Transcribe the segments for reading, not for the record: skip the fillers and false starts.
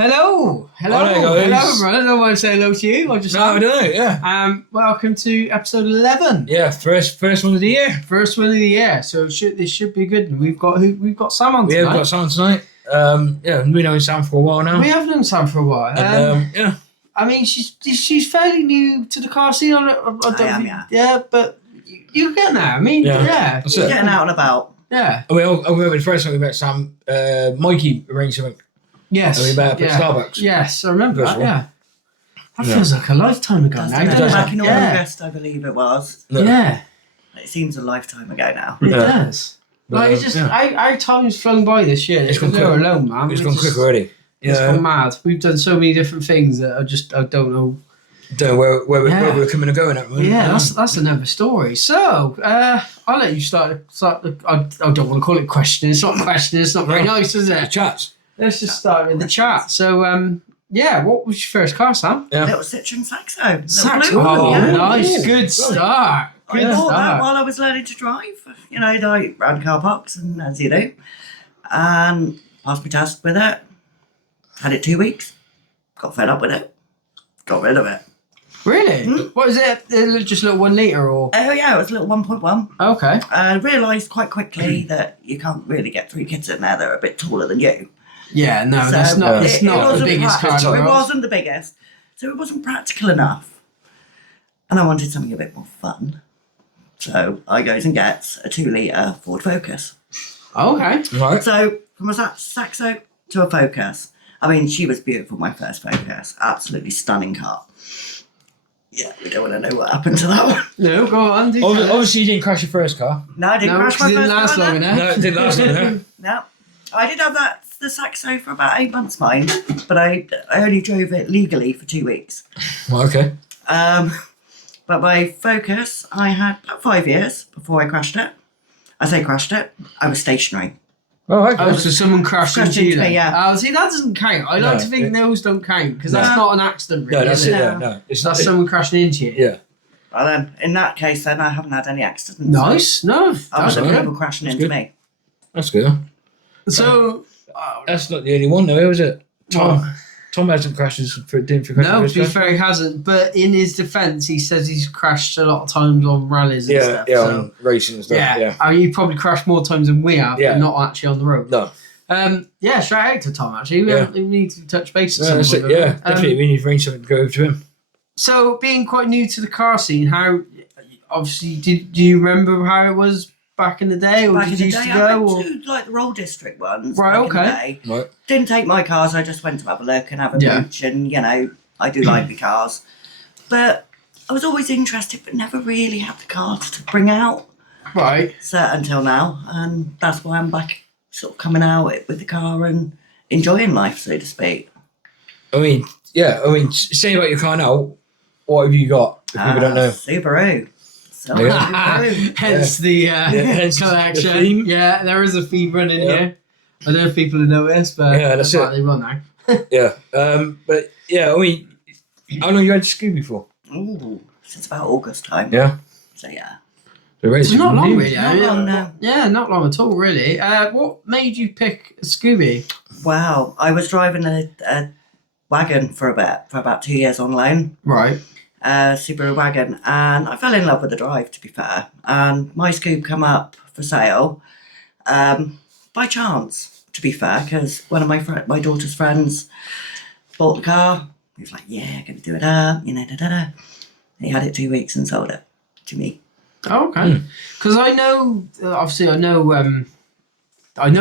Hello, guys. brother. I don't want to say hello to you. I just I don't know, yeah. Welcome to episode 11. Yeah, first one of the year. First one of the year. So this should be good. And we've got Sam on tonight. We have got Sam tonight. We know Sam for a while now. We have known Sam for a while. Yeah. I mean, she's fairly new to the car scene. I am, yeah. Yeah, but you get there. I mean, yeah. You're getting out and about. Yeah. I remember the first time we met Sam, Mikey arranged something. Yes. And we met up at Starbucks. Yes, I remember that, yeah. That Yeah. feels like a lifetime ago now. Back in August, I believe it was. Yeah. It seems a lifetime ago now. It does. Like, it's just, our time's flown by this year. It's gone quick. Alone, man. It's gone quick already. It's gone mad. We've done so many different things that I don't know. Don't know where we're coming and going at the moment. Yeah, that's another story. So, I'll let you start I don't want to call it questioning. It's not questioning. It's not very nice, is The it? chats. Let's just start with the chat. So, what was your first car, Sam? Yeah. Little Citroen Saxo. Saxo. Oh, nice. Good start. I bought that while I was learning to drive. You know, like round car parks, and as you do. And passed my test with it. Had it 2 weeks. Got fed up with it. Got rid of it. Really? What is it? Just a little 1 litre or? Oh yeah, it was a little 1.1. Okay. I realised quite quickly that you can't really get 3 kids in there that are a bit taller than you. Yeah, no, So that's not. It's it not the wasn't biggest car. practical. in the It world. wasn't the biggest, so it wasn't practical enough. And I wanted something a bit more fun, so I goes and gets a 2 litre Ford Focus. Okay. Right. So from a Saxo to a Focus. I mean, she was beautiful. My first Focus, absolutely stunning car. Yeah, we don't want to know what happened to that one. No, go on. Obviously, you didn't crash your first car. No, I didn't crash my it didn't last first car. long enough. No, it didn't last long enough. No, I did have the Saxo for about 8 months, mine, but I only drove it legally for 2 weeks. Well, okay. But my Focus, I had about 5 years before I crashed it. I say crashed it, I was stationary. Oh, okay. Oh, so someone crashed into you then? me, yeah. Oh, see, that doesn't count. I like to think those don't count, because that's not an accident, really, No, that's is it. it? Yeah, no. That's someone crashing into you. Yeah. Well, then, in that case, then I haven't had any accidents. Nice. No, I was that's the good. people crashing That's into good. me. That's good. So, That's not the only one, though, is it? Tom hasn't crashed didn't crash no, his to be car. fair, he hasn't. But in his defence, he says he's crashed a lot of times on rallies and Yeah, stuff. yeah, so, on racing and stuff. yeah. I mean, you probably crashed more times than we have, Yeah. but not actually on the road. No. Shout out to Tom, actually. We need to touch base at No, some that's point. it. Yeah, definitely. We need to arrange something to go over to him. So, being quite new to the car scene, how, obviously, do you remember how it was back in the day? Or Back did in you the used day, to I go? went Or? to like the Roll District ones. Right, back in the okay. day. Right. Didn't take my cars, I just went to have a look and have a Yeah. mooch, and you know, I do like the cars. But I was always interested, but never really had the cars to bring out. Right. So until now, and that's why I'm back sort of coming out with the car and enjoying life, so to speak. I mean, say about your car now, what have you got? If people don't know. Subaru. So Yeah. Subaru. Hence the hence collection. the theme. Yeah, there is a theme running here. I don't know if people have noticed, but Yeah, that's it. they will now. Yeah. But yeah, I mean, how long you had Scooby for? Ooh, since about August time. Yeah. So yeah. The race It's not long, really. Not long, no. Yeah, not long at all, really. What made you pick a Scooby? Wow, I was driving a wagon for about 2 years on loan. Right. Subaru wagon, and I fell in love with the drive, to be fair. And my Scoob come up for sale by chance, to be fair, because one of my daughter's friends bought the car. He was like, "Yeah, gonna do it up," you know, da da da. And he had it 2 weeks and sold it to me. Oh, okay. Because I know, obviously, I know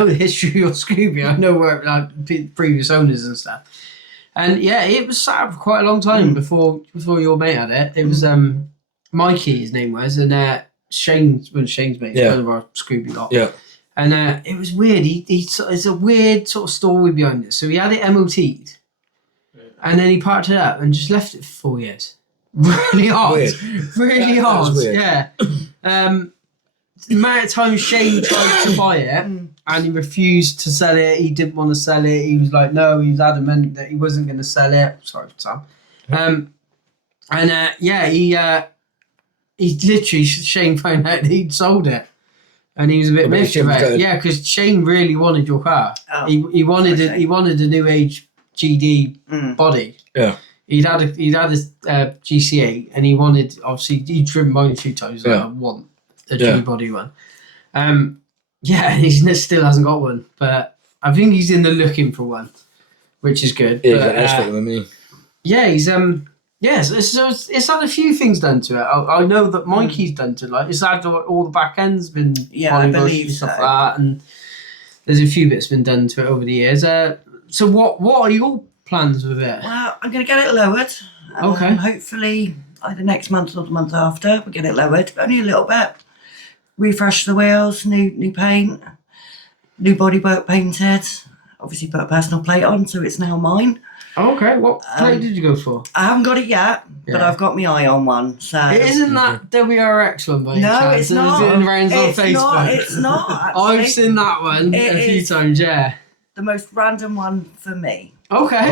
the history of your Scooby. I know where previous owners and stuff. And yeah, it was sat for quite a long time before your mate had it. It was Mikey, his name was, and Shane's mate, one of our Scooby lot. Yeah. And it was weird. It's a weird sort of story behind it. So he had it MOT'd, and then he parked it up and just left it for 4 years. Really odd. Weird. Really That odd. was weird. Yeah. The amount of times Shane tried to buy it and he refused to sell it. He didn't want to sell it. He was like, no, he was adamant that he wasn't going to sell it. Sorry, Sam. He literally, Shane found out that he'd sold it. And he was a bit miffed about it. Yeah, because Shane really wanted your car. Oh, He wanted okay. he wanted a new age GD body. Yeah. He'd had a GC8 and he wanted, obviously, he'd driven mine a few times. Like, Yeah. I want a G body one. Yeah, he still hasn't got one, but I think he's in the looking for one, which is good. Yeah, but, that's what I mean. yeah, he's it's had a few things done to it. I know that Mikey's done to it. Like it's had all the back ends been I believe and stuff so. like that, and there's a few bits been done to it over the years. So what are your plans with it? Well, I'm going to get it lowered. Okay. Hopefully, either next month or the month after, we'll get it lowered. Only a little bit. Refresh the wheels, new paint, new bodywork painted. Obviously, put a personal plate on, so it's now mine. Okay, what plate did you go for? I haven't got it yet, but Yeah. I've got my eye on one. So It isn't that WRX one by any No, chance? it's That was not. doing the rounds on It's Facebook. not. It's not. Actually. I've seen that one It a few is. times. Yeah. The most random one for me. Okay.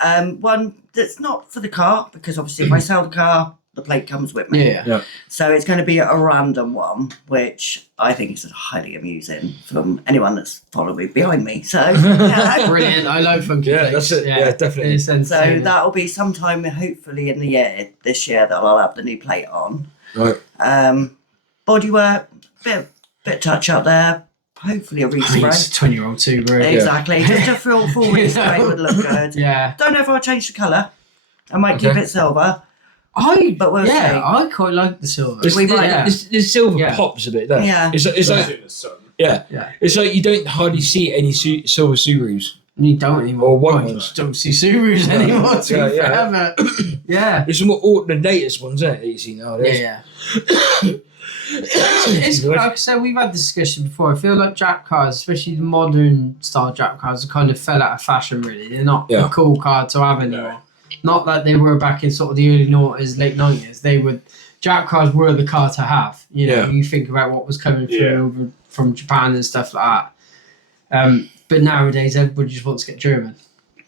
Right. One that's not for the car, because obviously if I sell the car, the plate comes with me. Yeah. So it's going to be a random one, which I think is highly amusing from anyone that's following behind me. So, yeah. Brilliant. I like funky Yeah, plates. that's it. Yeah, definitely. It's So entertaining. that'll be sometime, hopefully in the year, this year, that I'll have the new plate on. Right. Bodywork, bit touch up there. Hopefully a I mean, respray. it's a 20-year-old Subaru. Exactly. Just a full respray would look good. Yeah. Don't know if I'll change the colour. I might keep Okay. it silver. But we'll see. I quite like the silver. It's, We might- the silver Yeah. pops a bit there. Yeah. It's like in the sun. yeah. Yeah. It's like you don't hardly see any silver Subarus. You don't anymore. Or white Well, you ones. just don't see Subarus anymore, to Yeah, be yeah. fair, but yeah. It's more the latest ones, isn't it, that you see nowadays? Yeah. It's like I said, we've had this discussion before. I feel like Jap cars, especially the modern style Jap cars, have kind of fell out of fashion, really. They're not a cool car to have anymore. Not like they were back in sort of the early 90s, late 90s. Jap cars were the car to have. You know, you think about what was coming through over from Japan and stuff like that. But nowadays, everybody just wants to get German.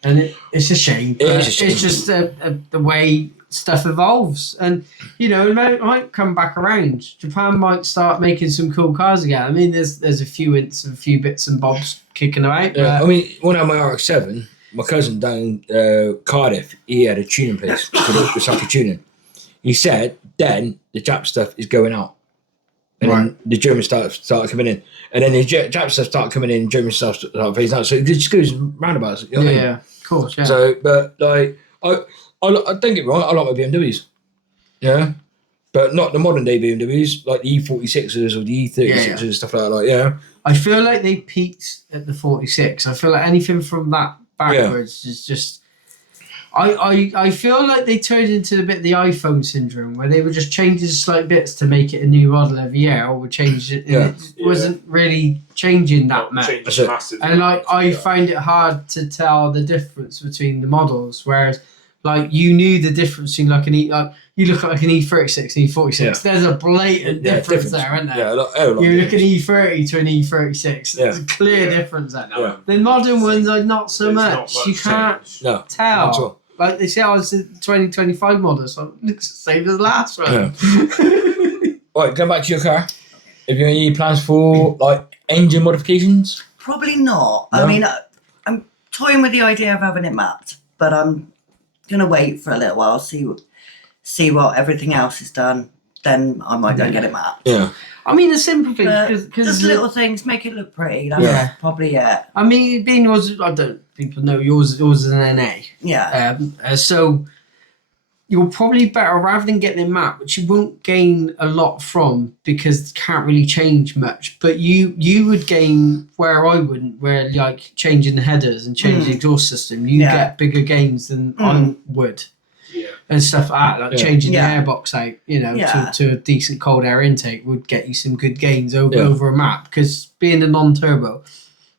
And it's a shame. But It is a shame. It's just the way stuff evolves. And, you know, it might come back around. Japan might start making some cool cars again. I mean, there's a few bits and bobs kicking about. Yeah, But I mean, when I had my RX-7, my cousin down Cardiff, he had a tuning place for the Saki tuning. He said, then the Jap stuff is going out. And then the German stuff started coming in. And then the Jap stuff started coming in, German stuff started phasing out. So it just goes roundabouts. You know what I mean? yeah, of course, yeah. So, but like, I don't get me wrong, I like my BMWs. Yeah. But not the modern day BMWs, like the E46s or the E36s and stuff like that. Like, yeah. I feel like they peaked at the 46. I feel like anything from that backwards is just. I feel like they turned into a bit the iPhone syndrome, where they were just changing slight bits to make it a new model every year, or would change it. And it wasn't really changing that much. Changes That's it. massively. And like I find it hard to tell the difference between the models, whereas like you knew the difference between like an you look at like an E36 and E46. Yeah. There's a blatant difference there, isn't there? Yeah, a lot You look at E30 to an E36. There's a clear Yeah. difference there. Yeah. The modern ones are not so There's much. not You can't change. No. Not at tell. all. Like they say, I was the 2025 model, so it looks the same as the last one. Right, going back to your car. Have you any plans for like engine modifications? Probably not. No? I mean, I'm toying with the idea of having it mapped, but I'm going to wait for a little while, see what everything else is done. Then I might go and get it mapped. Yeah. I mean, the simple thing, But because just little things, make it look pretty. That's Yeah. probably it. I mean, being yours, I don't. People know yours is an NA. Yeah. So you're probably better rather than getting a map, which you won't gain a lot from because it can't really change much. But you would gain where I wouldn't, where like changing the headers and changing the exhaust system, you get bigger gains than I would. Yeah. And stuff like that, like changing the airbox out, you know, Yeah. to a decent cold air intake would get you some good gains over a map. Because being a non-turbo,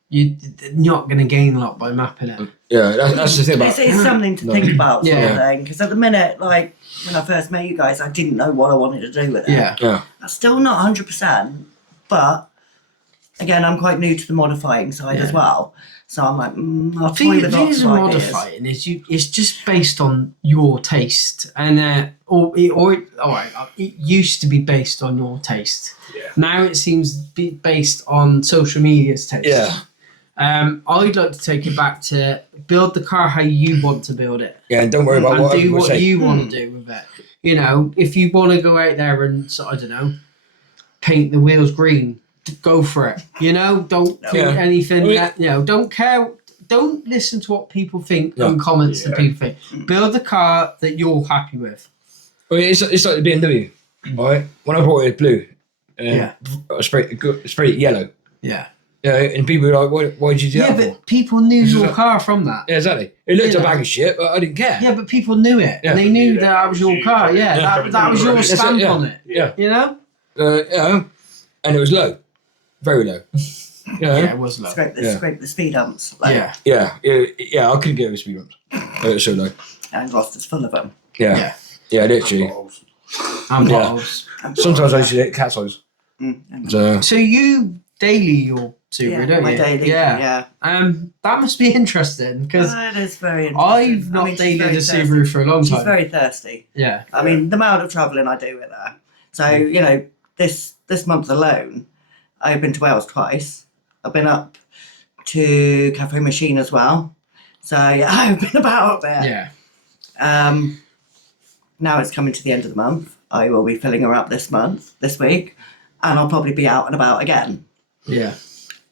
you're not going to gain a lot by mapping it. Yeah, that's the thing about It's something to think about, sort Yeah. of thing. Because at the minute, like when I first met you guys, I didn't know what I wanted to do with it. Yeah. Yeah. I'm still not 100%, but again, I'm quite new to the modifying side as well. So I'm like, I'll toy with The lots thing of with ideas. modifying is it's just based on your taste, and it used to be based on your taste. Yeah. Now it seems to be based on social media's taste. Yeah. I'd like to take it back to build the car how you want to build it. Yeah, and don't worry about And what do people what say. you want to do with it. You know, if you want to go out there and, I don't know, paint the wheels green, go for it. You know, don't do Yeah. anything I mean- that, you know, don't care. Don't listen to what people think No. and comments that Yeah. people think. Build the car that you're happy with. I mean, it's like the BMW, right? When I bought it blue, Yeah. I sprayed it yellow. Yeah. Yeah, and people were like, why did you do Yeah, that for? but people knew This is your a- car from that. Yeah, exactly. It looked You a know. bag of shit, but I didn't care. Yeah, but people knew it. Yeah. And they knew Yeah, that was your you car. coming- Yeah, Yeah. that was your That's it, stamp yeah. on it. Yeah. You know? You know, and it was low, very low. You know? Yeah, it was low. Scrape the speed humps. Like, Yeah. yeah, I couldn't get over speed bumps. It was so low. And Gloucester's full of them. Yeah, yeah, literally. Bottles. And Yeah. bottles. Sometimes I used to hit cat's eyes. And So So you daily your Subaru, yeah, don't my you? daily. Yeah. Yeah. That must be interesting because It is very interesting. I've not she's dated very a thirsty. Subaru for a long She's time. very thirsty. Yeah. I mean, the amount of travelling I do with her. So, you know, this month alone, I've been to Wales twice. I've been up to Cafe Machine as well. So, yeah, I've been about a bit. Yeah. Now it's coming to the end of the month. I will be filling her up this week, and I'll probably be out and about again. Yeah.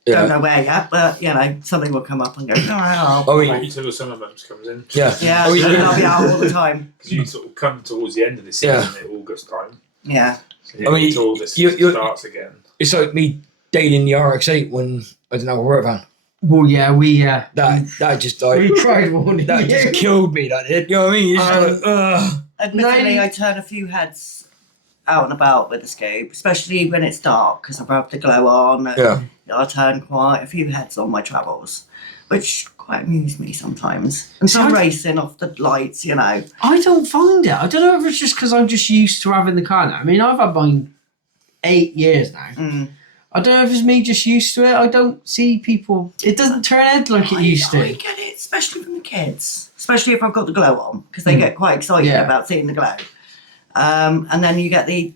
Don't yeah, know where yet, but, you know, something will come up and go, all right, I'll... I mean, Wait until the summer months comes in. yeah, Yeah, I mean, and I'll be out all the time. Because you sort of come towards the end of the season at August time. Yeah. So yeah, I mean, until this you- starts again. it's like me dating the RX-8 when I didn't have a work van. Well, yeah, we That just like we tried warning that you. just killed me. That did. You know what I mean? It's just like, ugh. Admittedly, 90 I turn a few heads out and about with the scoop, especially when it's dark, because I have the glow on. And Yeah. I turn quite a few heads on my travels, which quite amuse me sometimes. And See, some I- racing off the lights, you know. I don't find it. I don't know if it's just because I'm just used to having the car now. I mean, I've had mine 8 years now. Mm. I don't know if it's me just used to it. I don't see people. It doesn't turn head like it used I to. get it, especially from the kids, especially if I've got the glow on, because they get quite excited Yeah. about seeing the glow. And then you get the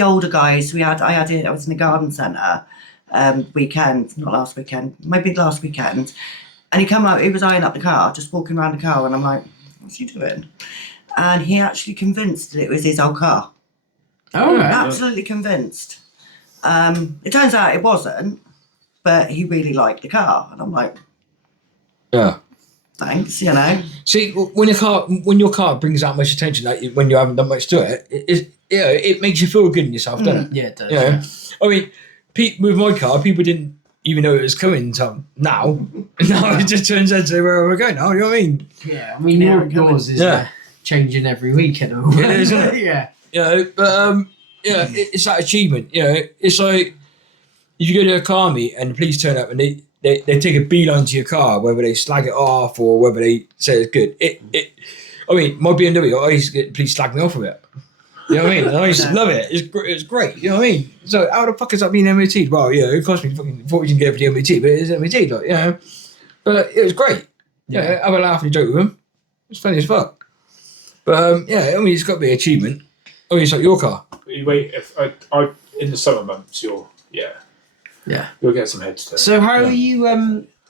older guys. I was in the garden centre weekend, not last weekend, maybe last weekend, and he was eyeing up the car, just walking around the car, and I'm like, what's he doing? And he actually convinced that it was his old car. Oh, right. Absolutely convinced. It turns out it wasn't, but he really liked the car, and I'm like, Yeah. thanks, you know. See, when your car brings that much attention, like when you haven't done much to it, it makes you feel good in yourself, doesn't it? Yeah, it does. You know? I mean, with my car, people didn't even know it was coming until now. Now it just turns out to say where we're going now. You know what I mean? Yeah, I mean, Yeah, yours is yeah. changing every week, you know. It is, isn't it? Yeah. You know, but it's that achievement. You know, it's like if you go to a car meet and the police turn up and they take a beeline to your car, whether they slag it off or whether they say it's good. I mean, my BMW, I used to get the police slag me off of it. You know what I mean? And I used to love it. It's great. You know what I mean? So how the fuck is that being MOT? Well, yeah, it cost me fucking fortune to get for the MOT, but it's MOT, like, you know. But it was great. Yeah, have a laugh and a joke with him. It's funny as fuck. But yeah, I mean, it's got to be an achievement. I mean, it's like your car. You wait, if I in the summer months, you'll get some heads turn. So how are you?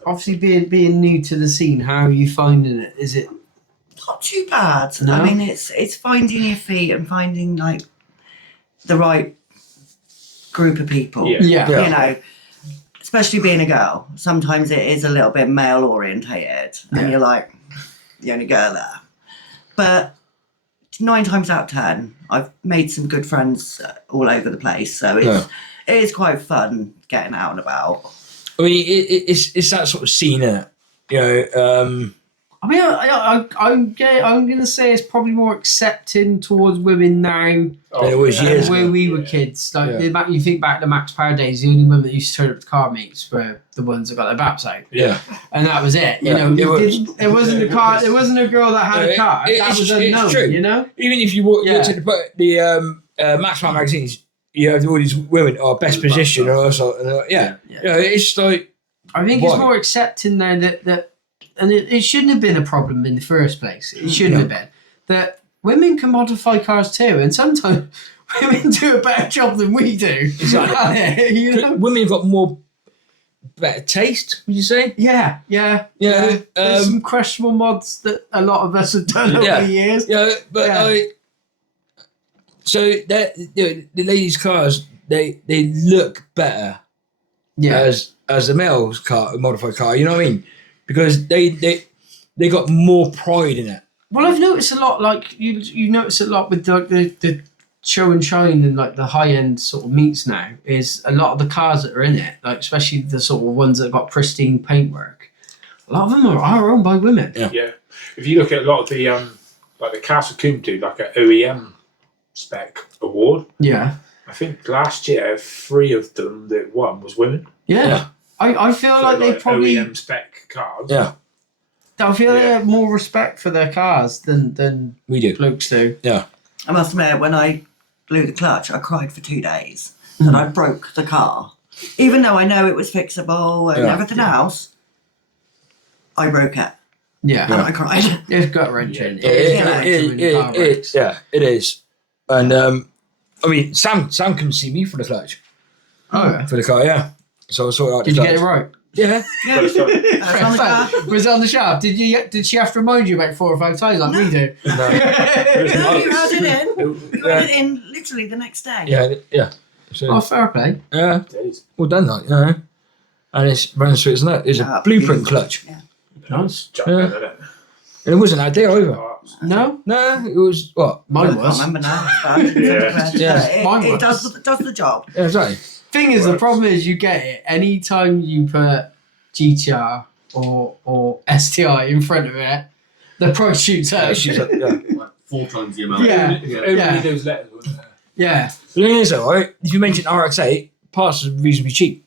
Obviously, being new to the scene, how are you finding it? Is it? Not too bad. No? I mean, it's finding your feet and finding like the right group of people. Yeah. Yeah. Yeah. You know, especially being a girl, sometimes it is a little bit male orientated, and Yeah. you're like the only girl there. But 9 times out of 10, I've made some good friends all over the place. So it is quite fun getting out and about. I mean, it's that sort of scene, innit? You know, I mean, I'm going to say it's probably more accepting towards women now Than it was than years when ago. we were kids. Like Yeah. you think back to Max Power days, the only women that used to turn up to car meets were the ones that got their baps out, yeah. and that was it. You Yeah, know, it wasn't a car. It wasn't a girl that had No, a car. That was it's unknown. true. You know. Even if you look Yeah. at the Max Power magazines, you have all these women are best position and also, yeah. You know, it's like, I think Why? it's more accepting now that and it shouldn't have been a problem in the first place. It shouldn't No. have been. That women can modify cars too, and sometimes women do a better job than we do. Exactly. You know? women have got more better taste. Would you say? Yeah. There's some questionable mods that a lot of us have done over the years. Yeah, but so the ladies' cars they look better as a male's car, a modified car. You know what I mean? Because they got more pride in it. Well, I've noticed a lot. Like you notice a lot with the show and shine and like the high end sort of meets now is a lot of the cars that are in it, like especially the sort of ones that got pristine paintwork. A lot of them are owned by women. Yeah. If you look at a lot of the like the Castle Coombe do like an OEM spec award. Yeah. I think last year 3 of them that won was women. Yeah. I feel like they probably OEM spec cars. Yeah. I feel they have more respect for their cars than We do. blokes do. Yeah. I must admit, when I blew the clutch, I cried for 2 days that I broke the car. Even though I know it was fixable and everything else, I broke it. Yeah. And I cried. It's gut wrenching. It is. And I mean, Sam couldn't see me for the clutch. Oh, yeah. For the car, yeah. So I sorted out Did the you clutch. get it right? Yeah. First time. It's on the car. Was it on the shaft? Did she have to remind you about 4 or 5 times like we do? No. No, you had it in. You had it in literally the next day. Yeah. So, Oh, fair play. yeah. Days. Well done, like, you know. And it's running through, isn't it? It's a blueprint clutch. Nice. Jumping, Yeah. isn't it? And it wasn't that day either. Parts. No? No, it was, what? I Mine can't was. remember now. But Yeah. Mine it was. does the job. Yeah, exactly. Thing is, the Works. problem is you get it anytime you put GTR or STI in front of it, the price shoots up. She's like, yeah. Like 4 times the amount. Yeah. Everybody knows letters, wasn't there? Yeah. The thing is, though, right? If you mention RX-8, parts are reasonably cheap.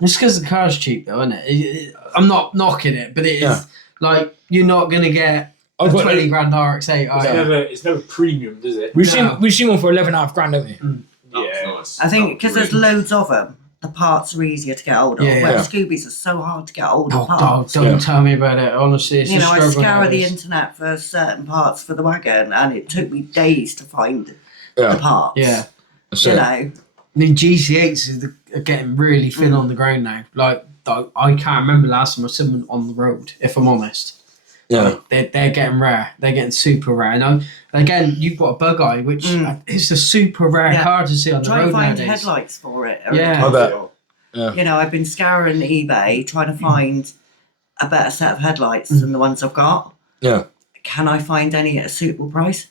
It's because the car's cheap, though, isn't it? I'm not knocking it, but it is Yeah. like you're not going to get a I've got 20 grand RX-8. are you? It's never premium, does it? We've No. seen one for 11.5 grand, don't we? That's Yeah. nice. I think That's because there's really loads of them, the parts are easier to get hold of. Yeah, Where yeah. the Scoobies are so hard to get hold of Oh, parts. don't Yeah. tell me about it. Honestly, it's You a know, I struggle. scour the nowadays. internet for certain parts for the wagon, and it took me days to find Yeah. the parts. Yeah. That's You it. know, I mean, GC8s are getting really thin on the ground now. Like, I can't remember last time I seen them on the road, if I'm honest. Yeah. Like, they're getting rare. They're getting super rare. And again, you've got a bug eye, which is a super rare Yeah. car to see on the try road and find nowadays. headlights for it. Yeah. I bet. You know, I've been scouring eBay trying to find a better set of headlights than the ones I've got. Yeah. Can I find any at a suitable price?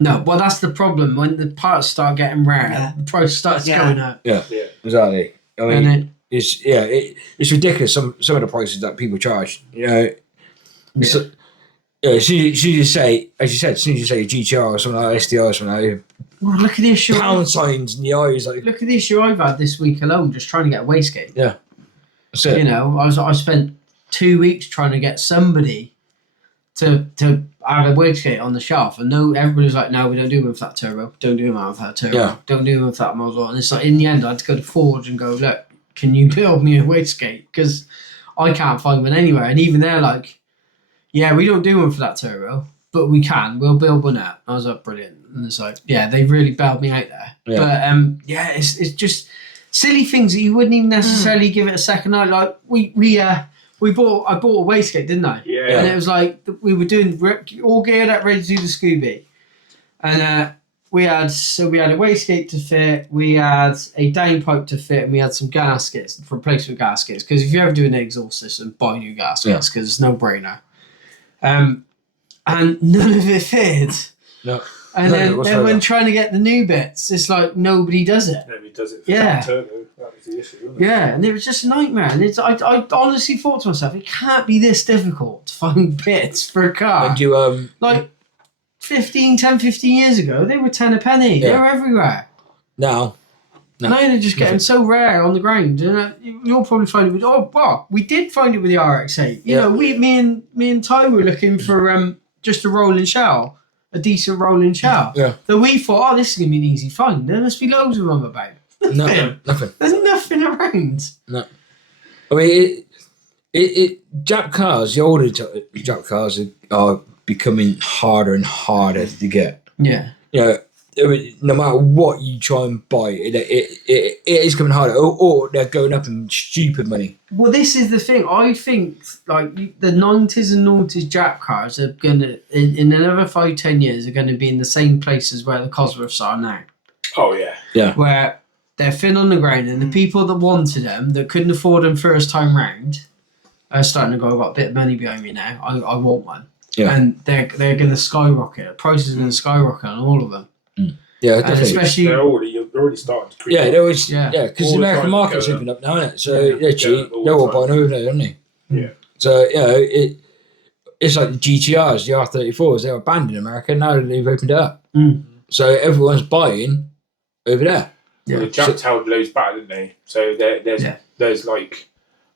No, well, that's the problem. When the parts start getting rare, Yeah. the price starts Yeah. going up. Yeah. Yeah. Exactly. I And mean, it, it's ridiculous. Some of the prices that people charge. You know. It's, as soon as you say, as you said, as soon as you say a GTR or something like STI or something like well, look at the issue. pound signs in the eyes, like Look at the issue I've had this week alone, just trying to get a wastegate. that's it. You know, I spent 2 weeks trying to get somebody to add a wastegate on the shelf, and everybody's like, no, we don't do them with that turbo. Don't do them with that turbo. Yeah. Don't do them with that model. And it's like, in the end, I had to go to Forge and go, look, can you build me a wastegate? Because I can't find one anywhere. And even they're like, yeah, we don't do one for that turbo, but we can. We'll build one out. I was like, brilliant. And it's like, yeah, they really bailed me out there. Yeah. But yeah, it's just silly things that you wouldn't even necessarily give it a second night. Like I bought a wastegate, didn't I? Yeah. And it was like we were doing all geared up, ready to do the Scooby, and we had a wastegate to fit, we had a downpipe to fit, and we had some gaskets, replacement gaskets. Because if you ever do an exhaust system, buy new gaskets because it's no brainer. And none of it fitted. No. And No, then whatsoever. when trying to get the new bits, it's like nobody does it. Nobody does it for Yeah. that turbo. That was the issue, wasn't it? Yeah, and it was just a nightmare. And I honestly thought to myself, it can't be this difficult to find bits for a car. And you Like 10, 15 years ago, they were 10 a penny. They Yeah. were everywhere. now. No. Now they're just getting so rare on the ground. And you'll probably find it with, we did find it with the RX-8. You Yeah. know, me and Ty were looking for just a rolling shell, a decent rolling shell. Yeah. So we thought, this is going to be an easy find. There must be loads of them about. No, nothing. There's nothing around. I mean, Jap cars, the older Jap cars are becoming harder and harder to get. Yeah. You know, no matter what you try and buy, it is coming harder, or they're going up in stupid money. Well, this is the thing. I think like the 90s and noughties Jap cars are gonna in another 5-10 years are gonna be in the same places where the Cosworths are now, Oh yeah. where they're thin on the ground, and the people that wanted them that couldn't afford them first time round are starting to go. I've got a bit of money behind me now. I want one. Yeah. And they're going to skyrocket. Prices are going to skyrocket on all of them. Yeah, And definitely. especially They're already starting to creep. Yeah, there was Yeah. because All the the American time market's going opened up now, isn't it? So Yeah. literally, Yeah, all they're the all time. buying over there, aren't they? Yeah. So it's like the GTRs, the R34s. They were banned in America. Now they've opened it up, so everyone's buying over there. Yeah. Well, the Japs held loads back, didn't they? So there's like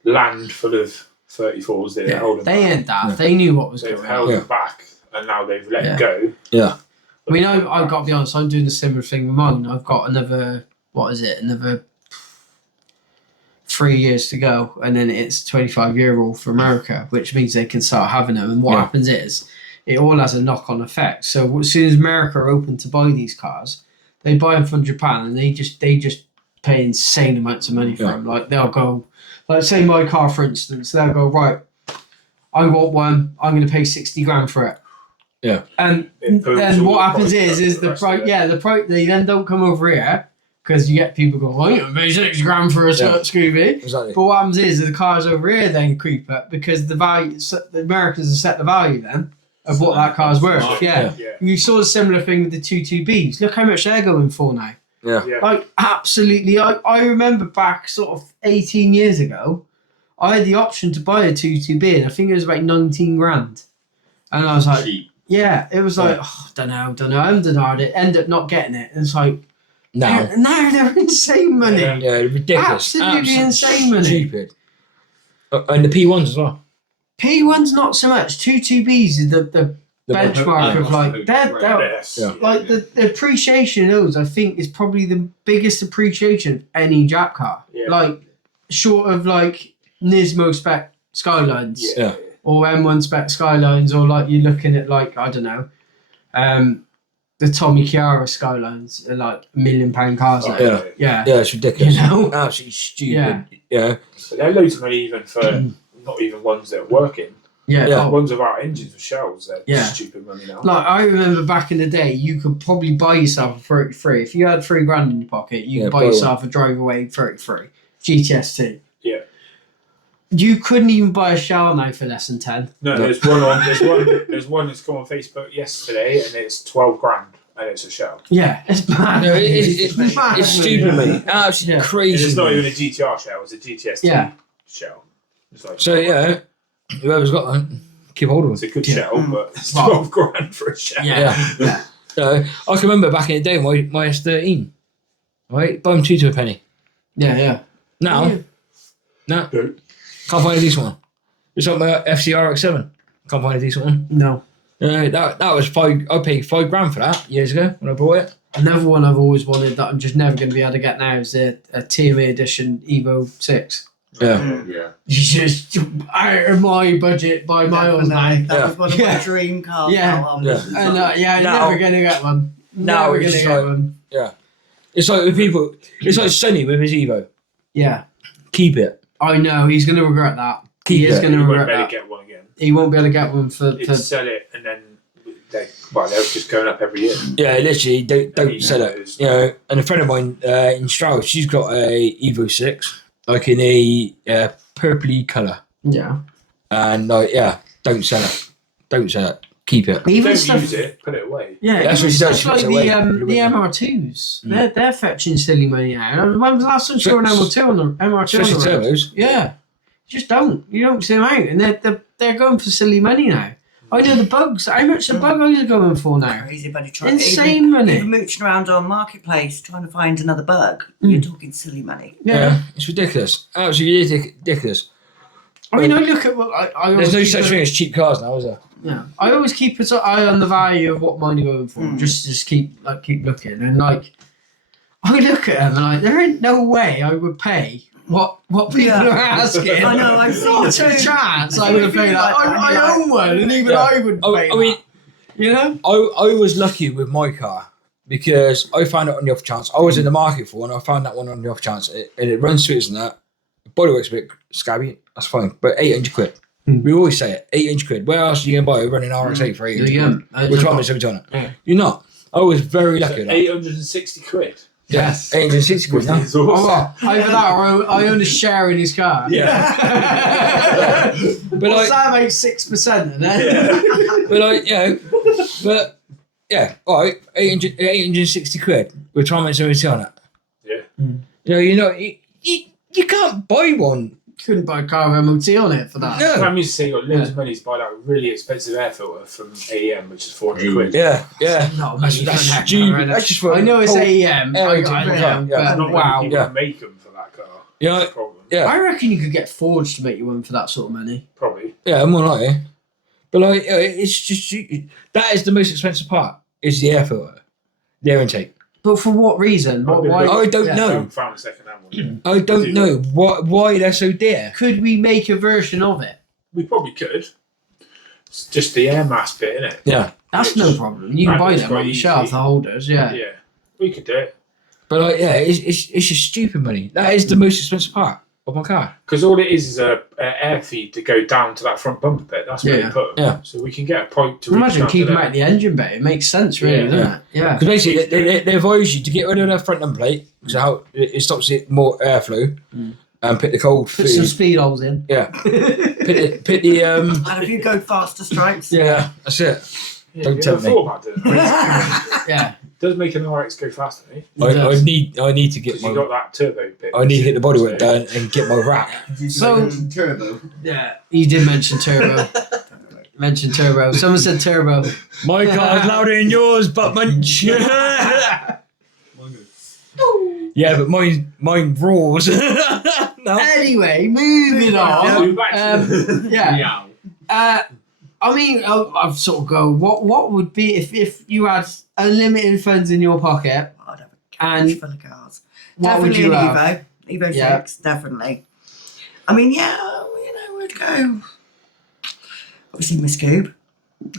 land full of 34s that they're holding they back. ain't daft. They knew what was They've going held on. Yeah. them back, and now they've let Yeah. it go. Yeah, I mean, I've got to be honest. I'm doing a similar thing with mine. I've got another 3 years to go, and then it's 25-year rule for America, which means they can start having them. And what happens is, it all has a knock-on effect. So as soon as America are open to buy these cars, they buy them from Japan, and they just pay insane amounts of money for them. Like they'll go, like say my car for instance, they'll go right. I want one. I'm going to pay 60 grand for it. Yeah. And It pulls then all what the happens price is up the the rest of price. it. Yeah, the price. They then don't come over here because you get people going, well, you can pay 60 grand for a Scooby. exactly. But what happens is the cars over here then creep up because the value. The Americans have set the value then of what that car's worth. Yeah. Yeah. You saw a similar thing with the 22Bs. Look how much they're going for now. Yeah. Yeah. Like, absolutely. I remember back sort of 18 years ago, I had the option to buy a 22B, and I think it was about 19 grand. And I was like, Cheap. yeah, it was like, oh, don't know. I denied it, ended up not getting it. And it's like, Now, now they're insane money. Yeah. ridiculous. Absolutely insane money. Stupid. And the P1s as well. P1's not so much. 22Bs is the benchmark of like, they're Yes. Yeah. like the appreciation of those, I think, is probably the biggest appreciation of any Jap car. Yeah. Like, short of like Nismo spec Skylines Yeah. or M1 spec Skylines, or like you're looking at like, I don't know, the Tommy Chiara Skylines are like £1 million cars now. Yeah. Yeah. Yeah, it's ridiculous. You know? Absolutely stupid. Yeah. Yeah. But they're loads of money even for not even ones that are working. Yeah. Yeah. Oh, Ones without engines with shells, they're Yeah. stupid money now. like I remember back in the day, you could probably buy yourself a 33. If you had £3 in your pocket, you could buy buy yourself a drive away 33 GTS2. Yeah. You couldn't even buy a shell now for less than 10. No, there's one that's come on Facebook yesterday, and it's 12 grand, and it's a shell. Yeah, it's mad. No, it's mad. stupid, mate. Absolutely Yeah. And crazy. it's not mate. even a GTR shell; it's a GTS Yeah. shell. It's like So yeah, whoever's got one, keep hold of it's them. a good Yeah. shell, but it's Well- 12 grand for a shell. Yeah. Yeah. I can remember back in the day my S13, right? Buy them 2 to a penny. Yeah. Now, no, can't find a decent one. It's like my FCR X7. Can't find a decent one. No. That was $5. I paid $5 grand for that years ago when I bought it. Another one I've always wanted that I'm just never going to be able to get now is a TMA edition Evo 6. Yeah. Yeah. It's just out of my budget by miles now. Definitely. That Yeah. was one of Yeah. my dream cars. Yeah. now, Yeah. And I'm Now- never going to get one. now Never it's going to just get like- one. It's like with people. It's like Sonny with his Evo. Yeah. Keep it. I know, he's going to regret that. Keep He is it. going You to won't regret be able that. to get one again. He won't be able to get one for You'd sell it, and then they're just going up every year. Yeah, literally, don't Yeah, sell you it. know, You know, and a friend of mine in Stroud, she's got a Evo 6, like in a purpley colour. yeah. And don't sell it. Don't sell it. Keep it. Even Don't stuff, use it, put it away. yeah, That's even what she does, stuff she like puts it the away. the MR2s. Mm. They're fetching silly money now. When was the last time you saw an MR2 on the MR2 Especially on the road? turbos. Yeah, you just don't. You don't see them out, and they're going for silly money now. I know the bugs. How much the bugs are going for now? Crazy buddy trying Insane money. Even mooching around on marketplace trying to find another bug. You're talking silly money. Yeah. It's ridiculous. Absolutely ridiculous. I mean, I look at what I There's always no keep such a- thing as cheap cars now, is there? Yeah, I always keep an eye on the value of what mine are going for. Just keep looking, and like I look at them and like there ain't no way I would pay what people Yeah. are asking. I know, I've seen Not it a too. chance. I It's would have really paid that. like that, I like- own one, and even Yeah. I would pay I mean, that. You know? I was lucky with my car because I found it on the off chance. I was in the market for one. I found that one on the off chance, and it runs sweets and that. Bodywork's a bit scabby. That's fine, but 800 quid. We always say it. 800 quid. Where else are you gonna buy a running RX-8 for 800 quid? Which one is every on it? Yeah. You're not. I was very lucky. So 860 quid. Yes. 860 quid. No? It's awesome. Oh, well, either that or I own a share in his car. Yeah. But What's like, that about 6% of that? but like, but yeah, all right, 860 quid with Thomas MOT on it. Yeah. You can't buy one. Couldn't buy a car with MOT on it for that. No. That means you got loads of money to buy that really expensive air filter from AEM, which is 400 quid. Yeah. Not That's many for an stupid. Hector, That's just for I know it's cold AEM. air I into the know, car, yeah. but Not wow. many people Yeah. make them for that car. Yeah. That's the problem. Yeah, I reckon you could get Ford to make you one for that sort of money. Probably. yeah, more likely. But like, it's just that is the most expensive part. Is the air filter, the air intake. But for what reason? Why? I don't I know. haven't found a second-hand one. I don't know why they're so dear. Could we make a version of it? We probably could. It's just the air mask bit, innit? Yeah, That's no problem. You can buy It's them quite on the shelf, easy. the holders, yeah. Yeah. We could do it. but like, yeah, it's just stupid money. That is the most expensive part of my car. Because all it is a air feed to go down to that front bumper bit. That's where Yeah. you put them. Yeah. So we can get a pipe to reach Imagine down keeping to out the engine bay. It makes sense, really, Yeah. doesn't it? Yeah. Because basically, they advise you to get rid of the front end plate, so how it stops it more airflow, and put the cold Put some food. speed holes in. Yeah, put the And if you go faster stripes, yeah, that's it. Yeah, Don't you tempt never me. thought about doing that. Yeah. It does make an RX go faster, eh? I need to get Because you got that turbo bit. I need to get the bodywork done and get my rack. So- turbo. Yeah. You did mention turbo. Mention turbo. Someone said turbo. My car's louder than yours, butt munch. Yeah, but mine roars. No. Anyway, moving on. Back to Yeah. I mean, I've sort of go. What would be if you had unlimited funds in your pocket? I'd have a And couch full of cars. what would Definitely you an have? Evo Yeah. 6, definitely. I mean, we'd go. Obviously, my Scoob.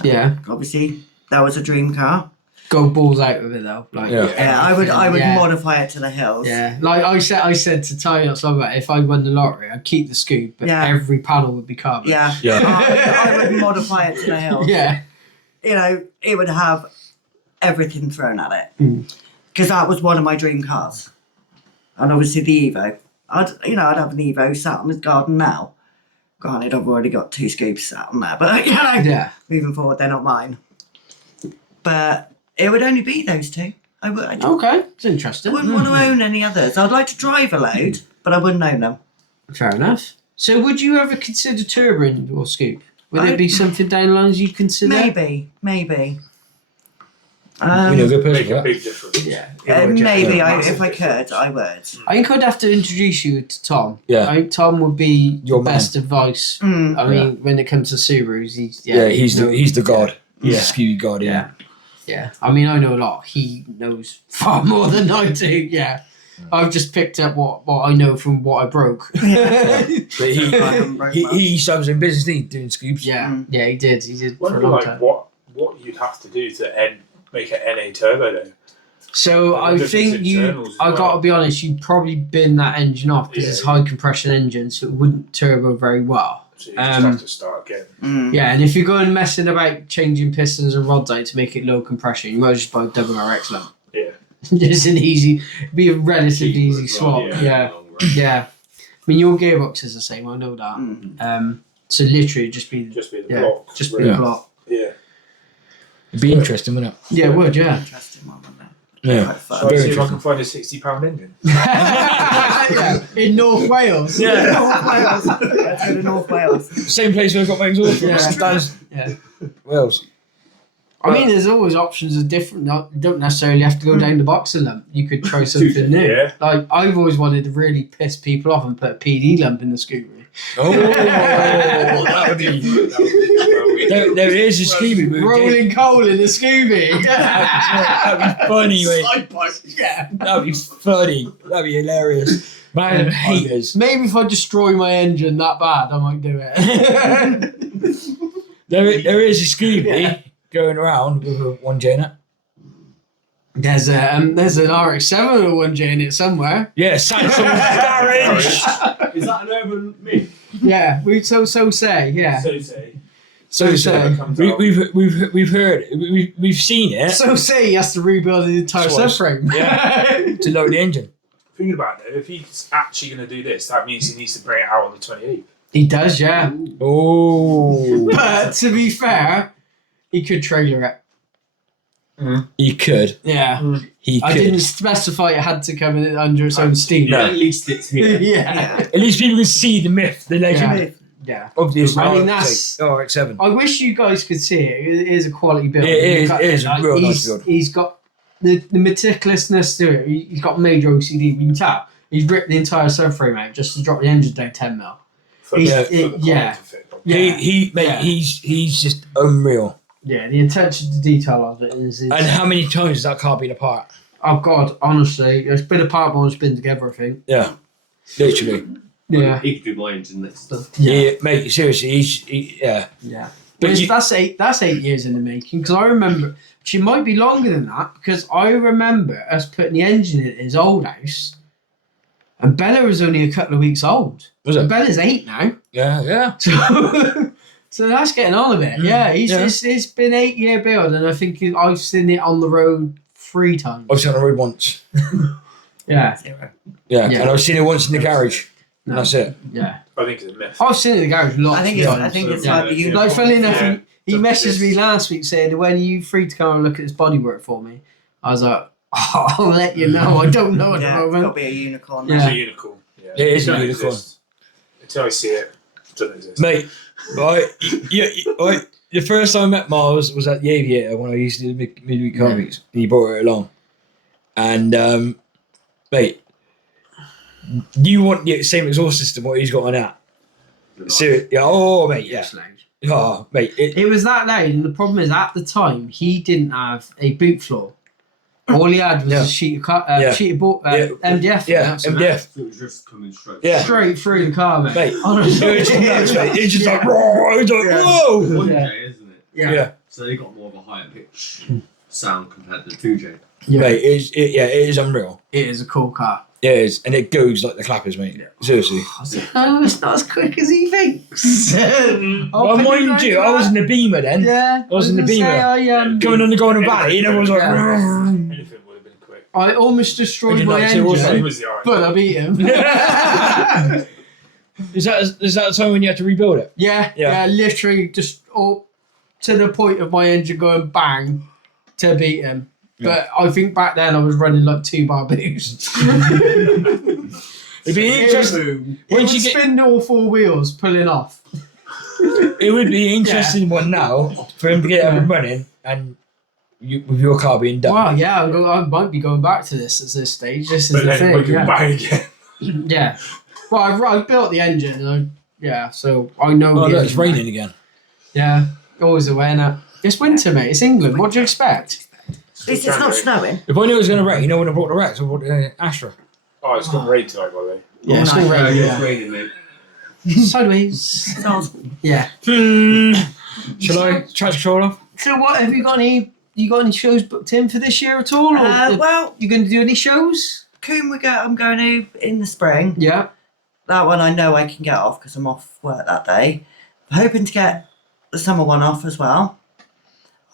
Yeah. Obviously, that was a dream car. Go balls out with it though. Like, Yeah. Yeah, I would Yeah. modify it to the hills. Yeah, like I said to Ty something about if I won the lottery, I'd keep the scoop, but Yeah. every panel would be carbon. Yeah. Yeah. I would modify it to the hills. Yeah. It would have everything thrown at it. Mm. Because that was one of my dream cars. And obviously the Evo. I'd have an Evo sat on the garden now. Granted, I've already got 2 scoops sat on there, but Yeah. moving forward, they're not mine. But it would only be those 2. I wouldn't Okay, it's interesting. want to own any others. I'd like to drive a load, but I wouldn't own them. Fair enough. So, would you ever consider turbo in your scoop? Would it be something down the lines you consider? Maybe. You know, a good person Make for a that. big difference. Yeah. Maybe massive if I could, difference. I would. I think I'd have to introduce you to Tom. Yeah. I think Tom would be Your the man. best advice. Mm. I mean, when it comes to Subarus, he's He's the god. He's Yeah. the Scooby god. Yeah. Yeah, I mean, I know a lot. He knows far more than I do. Yeah, I've just picked up what I know from what I broke. Yeah. But he used to have his own business, didn't he, doing scoops. Yeah, yeah, he did. He did for Wonder a long like time. what you'd have to do to make an NA turbo though. So Like, I different think internals as I well. gotta be honest, you'd probably bin that engine off because Yeah. it's high compression engine, so it wouldn't turbo very well. So you just Um, have to start again. Mm. Yeah, and if you're going messing about changing pistons and rods out to make it low compression, you might just buy a double RX lump. Yeah. Just be a relatively easy swap. yeah. Yeah. I mean, your gearbox is the same. I know that. Mm. So literally, just be Just be the yeah, block. just be really. a Yeah. block. Yeah. It'd be interesting, wouldn't it? Yeah, it would. Yeah. Interesting one, wouldn't it? Yeah. Quite fun. Shall I Very see if I interesting. can find a £60 engine? Yeah, in North Wales. North Wales. Let's go to North Wales. Same place where I got my exhaust from. Yeah. Down Yeah. Wales. I mean, there's always options of different. You don't necessarily have to go down the boxing lump. You could try something new. Yeah. Like I've always wanted to really piss people off and put a PD lump in the Scooby. Oh, that would be. There is a Scooby movie. Rolling coal in the Scooby. That'd be funny, mate. Yeah. That'd be funny. That'd be hilarious. Man, them haters. Maybe if I destroy my engine that bad, I might do it. There is a Scooby going around with one J in it. There's an RX-701J in it somewhere. Yeah, Samsung's garage. Is that an urban myth? Yeah, we so say. Yeah, So say. So say. we've heard we've seen it So say he has to rebuild the entire Twice. subframe. Yeah. to load the engine. Thinking about it, if he's actually going to do this, that means he needs to bring it out on the 28th. He does, yeah. Oh, But to be fair, he could trailer it. he could. Yeah. He I could. didn't specify it had to come in under its own steam. No. At least it's here. Yeah. At least people can see the myth, the legend Yeah. of this. I mean, that's- RX-7. I wish you guys could see it. It is a quality build. It is a real nice He's- build. He's got the meticulousness to it. He's got major OCD. You can tell. He's ripped the entire subframe out just to drop the engine down 10 mil. Yeah. Mate, he's just unreal. Yeah, the attention to detail of it is. And how many times has that car been apart? Oh God, honestly, it's been apart more than it's been together. I think. Yeah, literally. Yeah. He could do my engine next time. Yeah, mate. Seriously, yeah. Yeah. But But you- that's 8 years in the making, because I remember she might be longer than that, because I remember us putting the engine in his old house, and Bella was only a couple of weeks old. Was it? And Bella's 8 now, Yeah. so so that's getting on a bit. Yeah, Yeah. It's been 8-year build, and I think I've seen it on the road 3 times. I was on the road once. Yeah, Zero. Yeah, Yeah. and I've seen it once in the garage. No. And that's it. yeah. I think it's a myth. I've seen it in the garage lots I think of it's. times. I think it's Yeah. like the Yeah. Like, funnily enough, Yeah. he messaged me last week saying, "When are you free to come and look at his bodywork for me?" I was like, "Oh, I'll let you know. I don't know at Yeah, the it's got to moment." be a unicorn. Yeah. It's a unicorn. Yeah. It is a Don't unicorn. exist. Until I see it, it doesn't exist. Mate, right, right, the first time I met Miles was at the Aviator when I used to do the midweek car meets. He brought it along. And, mate, you want the same exhaust system what he's got on that? Seriously, yeah, oh, mate, yeah. Oh, mate, It was that loud, and the problem is, at the time, he didn't have a boot floor. All he had was Yeah. a sheet of Yeah. MDF. yeah, that's it. MDF. So it was just coming straight. Yeah. Straight through the car, mate. Mate, Honestly. it was nuts, mate. It's just Yeah. like, roar, it's like, Yeah. whoa! 1J, Yeah. isn't it? Yeah. So they got more of a higher pitch sound compared to the 2J. Yeah. Mate, it is unreal. It is a cool car. It is, and it goes like the clappers, mate. Seriously. No, it's not as quick as he thinks. Well, mind you, I was in the Beamer then. Yeah, I was in the gonna say, Beamer. Coming on the Golden Valley, and everyone's like, Yeah. Anything would have been quick. I almost destroyed Engine my lights, it was Same engine, as the RX. but I beat him. is that the time when you had to rebuild it? Yeah, literally just all to the point of my engine going bang to beat him. But I think back then I was running like 2-bar boost. It'd be interesting. It would spin all 4 wheels pulling off. It would be interesting one now for him to get up and running, and with your car being done. Wow, yeah, I might be going back to this at this stage. This is But the then we thing. can Yeah. bang again. Yeah. Well, I've built the engine, and so I know. Oh, the look, it's engine, raining mate. again. Yeah, always aware now. It's winter, mate. It's England. What do you expect? At least it's not snowing. If I knew it was going to rain, I would have brought the Rex. I brought the Astra. Oh, it's got rain tonight, by the way. Yeah, it's nice. all raining. It's Yeah. raining, mate. Sideways. Sounds- Yeah. Shall I try to control off? So what have you got any? You got any shows booked in for this year at all? Or well, you going to do any shows? Coombe I'm going to in the spring. Yeah. That one I know I can get off because I'm off work that day. I'm hoping to get the summer one off as well.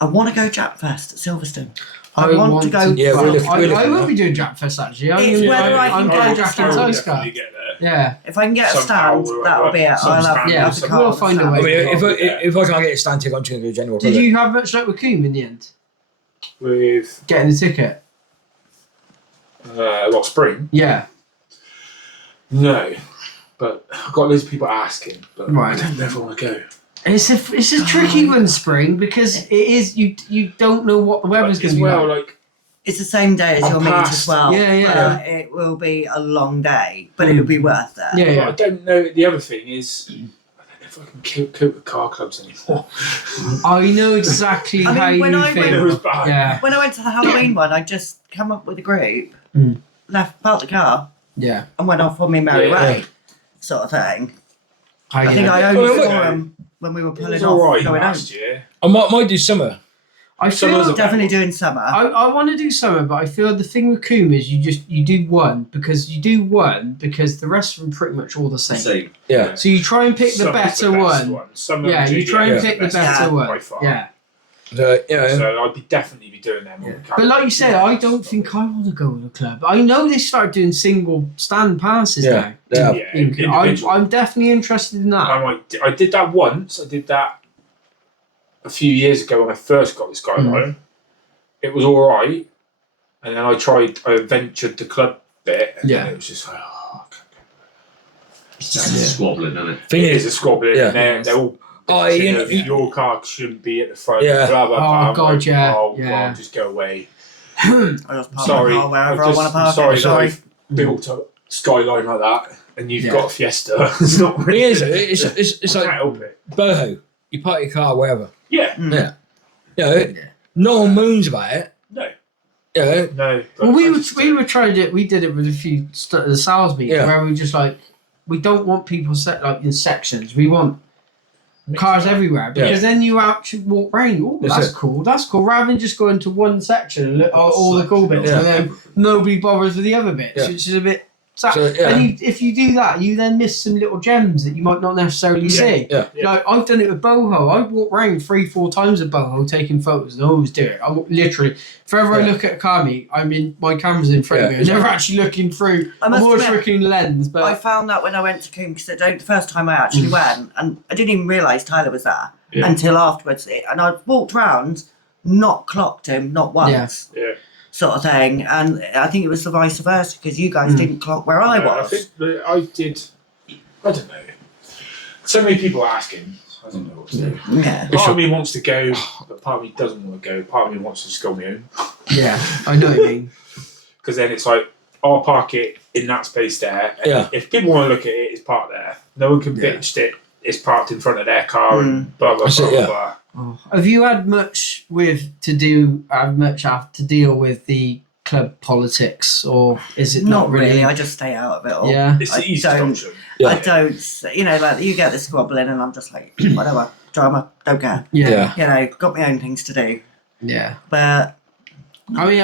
I want to go Jap Fest at Silverstone. I want to go. Yeah, we're looking- I will at be doing Jack Fest actually. It's whether I can I'm get going a Jack stand. and We'll Toast car. definitely get there. Yeah. If I can get a Somehow stand, we'll that'll be it. some I'll have, stand, Yeah, have the some- car. we'll on the find a stand. way. I mean, Yeah. if I can't get a stand ticket, I'm just going to go general. Did you have much luck with Coombe in the end? With Getting the ticket? spring? Yeah. No. But I've got loads of people asking, but Right. I don't know if I want to go. It's a tricky one, spring, because it is you don't know what the weather's But going as to be well, like. like It's the same day as I'll your meet pass. as well. Yeah, yeah. But it will be a long day, but it'll be worth it. Yeah, but I yeah. don't know. The other thing is, I don't know if I can cope with car clubs anymore. I know exactly I mean, how you when I feel. went- It was bad. Yeah, When I went to the Halloween one, I just come up with a group, Mm. parked the car, yeah. and went off on my merry Yeah. way, sort of thing. How I you think know. I only Well, saw okay. them when we were It pulling was off alright going home. last year. I might do summer. I Some feel of the- Definitely doing summer. I want to do summer, but I feel the thing with Coombe is you do one because the rest of them pretty much all the same. Same. Yeah. So you try and pick the Summer's better best one. Summer Yeah, and you try and JDM is pick the best better one. by one. far. Yeah. So, you know, So I'd definitely be doing them. Yeah. But like you said, I don't think I want to go with a club. I know they started doing single stand passes Yeah, now. they Yeah, I'm, I'm definitely interested in that. I did that once. I did that a few years ago when I first got the Skyline. It was all right, and then I ventured the club bit, and then it was just like, oh, okay. It's just squabbling, isn't it? thing It is is, a squabbling. Yeah. and they're all. you know, Your car shouldn't be at the front. Yeah. Blah blah blah. Oh, I'm God, like, yeah, Oh yeah. God, just go away. I just park Sorry, my car wherever I just- want to park. sorry, it. Sorry. that I've built a Skyline like that, and you've Yeah. got a Fiesta. It's not thing really. is, it's I like can't help it. boho. You park your car wherever. Yeah. Yeah. You know, no one moans about it. No. You know, No. Well, we were trying to. We did it with a few the sales meetings Yeah. where we just like we don't want people set like in sections. We want cars everywhere because then you actually walk around. Oh, that's it. cool. That's cool. Rather than just go into one section and look at all the cool bits, Yeah. and then nobody bothers with the other bits, Yeah. which is a bit. sad. So, yeah. And if you do that, you then miss some little gems that you might not necessarily see. Yeah. Yeah. Like I've done it with boho. I walk around 3-4 times with boho taking photos, and I always do it. I'm literally, if ever I Yeah. look at a car meet, my camera's in front of me. I'm never actually looking through. I I'm must always admit, looking lens, but I found that when I went to Coombe, because the first time I actually went, and I didn't even realise Tyler was there Yeah. until afterwards. And I walked round, not clocked him, not once, Yeah. sort of thing. And I think it was the vice versa, because you guys didn't clock where I No, was. I think that I did. I don't know. So many people are asking. I don't know what to do. Yeah. Part of me wants to go, but part of me doesn't want to go. Part of me wants to just go on my own. yeah, I know what you mean. Because then it's like, I'll park it in that space there. And Yeah. if people want to look at it, it's parked there. No one can bitch that it's parked in front of their car and blah, blah, That's blah, it, blah, yeah. blah. Oh. Have you had much to deal with the club politics, or is it Not really. I just stay out of it all. Yeah. It's I the easiest don't- option. Yeah. I don't, like you get the squabbling, and I'm just like, whatever, drama, don't care. Yeah, Got my own things to do. yeah. But I mean,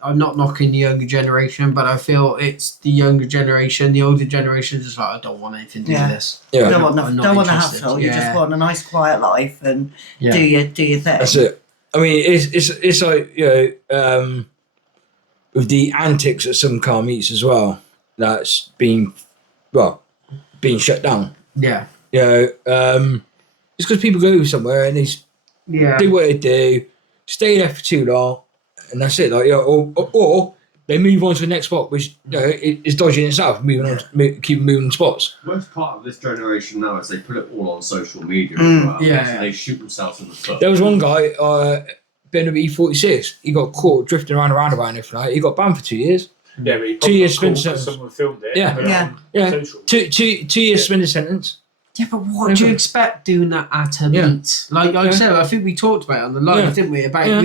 I'm not knocking the younger generation, but I feel it's the younger generation. The older generation is just like, I don't want anything to do with this. Yeah. don't want the I'm not don't want the interested. hassle. You just Yeah. want a nice, quiet life and Yeah. do your thing. That's it. I mean, it's like, you know, with the antics at some car meets as well, that's being shut down. Yeah. You know, it's because people go somewhere and they Yeah. do what they do, stay there for too long, and that's it. Like, you know, or they move on to the next spot, which, you know, is dodgy in itself. Keep moving spots. Most part of this generation now is they put it all on social media Mm, as well. yeah, So yeah. they shoot themselves in the foot. There was one guy, Ben of E46. He got caught drifting around a roundabout and everything. Like, he got banned for 2 years. Yeah, but 2 years cool spent because someone filmed it. Yeah. and put it Yeah. on Yeah. social. 2 years suspended sentence. Yeah, but what do you expect doing that at a Yeah. meet? Like I Yeah. said, I think we talked about it on the live, Yeah. didn't we? About Yeah.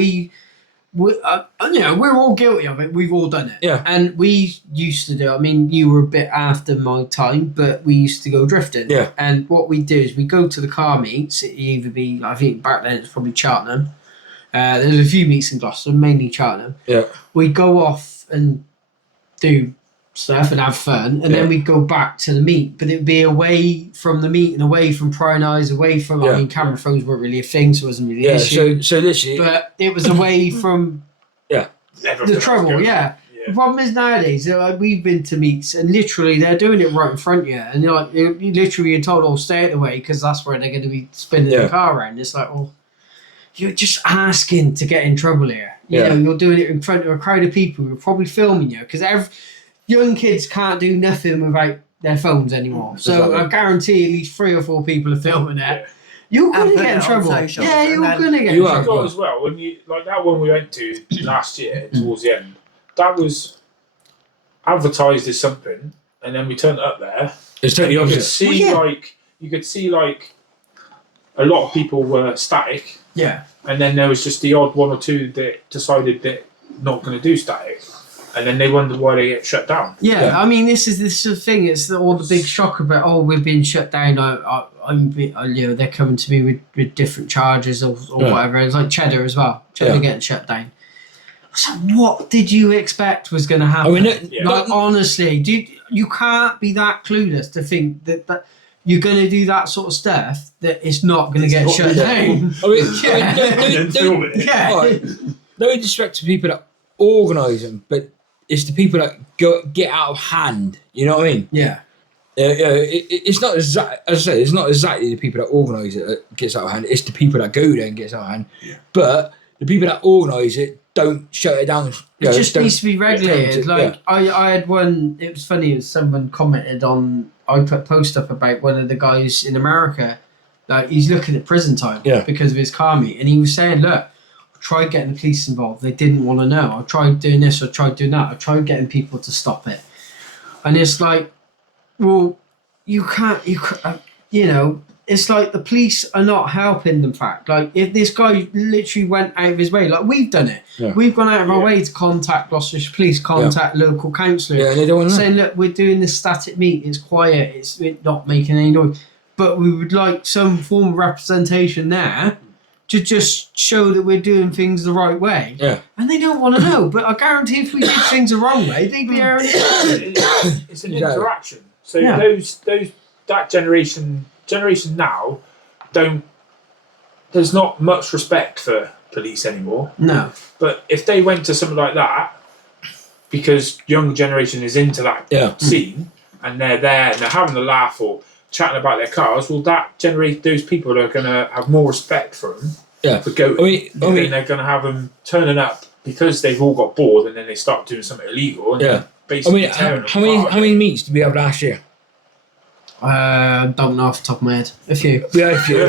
we're all guilty of it. We've all done it. Yeah. And we used to do. I mean, you were a bit after my time, but we used to go drifting. Yeah. And what we do is we go to the car meets. It either be, I think back then it's probably Cheltenham. There's a few meets in Gloucester, mainly Cheltenham. Yeah. We go off and do stuff and have fun, and then we go back to the meet. But it'd be away from the meet and away from prying eyes, away from. I Yeah. mean, camera phones weren't really a thing, so it wasn't really an Yeah. issue. So literally, But it was away from Everything the else trouble. goes. Yeah. Yeah. The problem is nowadays, like, we've been to meets and literally they're doing it right in front of you, and you're like, you literally you're told, "Oh, stay out the way," because that's where they're going to be spinning Yeah. the car around. It's like, oh, you're just asking to get in trouble here. You Yeah. know, you're doing it in front of a crowd of people who are probably filming you, because young kids can't do nothing without their phones anymore. So Exactly. I guarantee at least 3 or 4 people are filming it. Yeah. You're And going to put get it in on trouble. socials, Yeah, and you're then- going to get You in are. I trouble. got as well when you like that one we went to last year towards the end. That was advertised as something, and then we turned up there. it's totally You could opposite. see like a lot of people were static, Yeah. and then there was just the odd one or two that decided that not going to do static. and then they wonder why they get shut down. Yeah, I mean, this is the thing. It's all the big shock about we're being shut down. They're coming to me with different charges or whatever. It's like Cheddar as well. Cheddar getting shut down. So what did you expect was going to happen? Honestly, you can't be that clueless to think that you're going to do that sort of stuff that it's not going to get shut down. No disrespect to people that organise them, but it's the people that get out of hand. You know what I mean? Yeah. It's not as I say. It's not exactly the people that organise it that gets out of hand. It's the people that go there and gets out of hand. Yeah. But the people that organise it don't shut it down. It just needs to be regulated. I had one. It was funny. Someone commented on. I put a post up about one of the guys in America. Like he's looking at prison time because of his car meet, and he was saying, "Look, I tried getting the police involved. They didn't want to know. I tried doing this. I tried doing that. I tried getting people to stop it." And it's like, well, you can't. It's like the police are not helping them. Fact, like if this guy literally went out of his way, like we've done it, we've gone out of our way to contact Gloucestershire Police, contact local councillors, they don't want to saying, look, we're doing this static meet. It's quiet. It's not making any noise, but we would like some form of representation there to just show that we're doing things the right way. Yeah, and they don't want to know. But I guarantee, if we did things the wrong way, they'd be there. It's an interaction. So that generation now there's not much respect for police anymore. No. But if they went to something like that, because younger generation is into that scene and they're there and they're having a laugh or chatting about their cars, well, that generate those people are going to have more respect for them. Yeah. For they're going to have them turning up because they've all got bored and then they start doing something illegal. And basically how many meets did we have last year? Don't know off the top of my head. A few. Yeah, a few.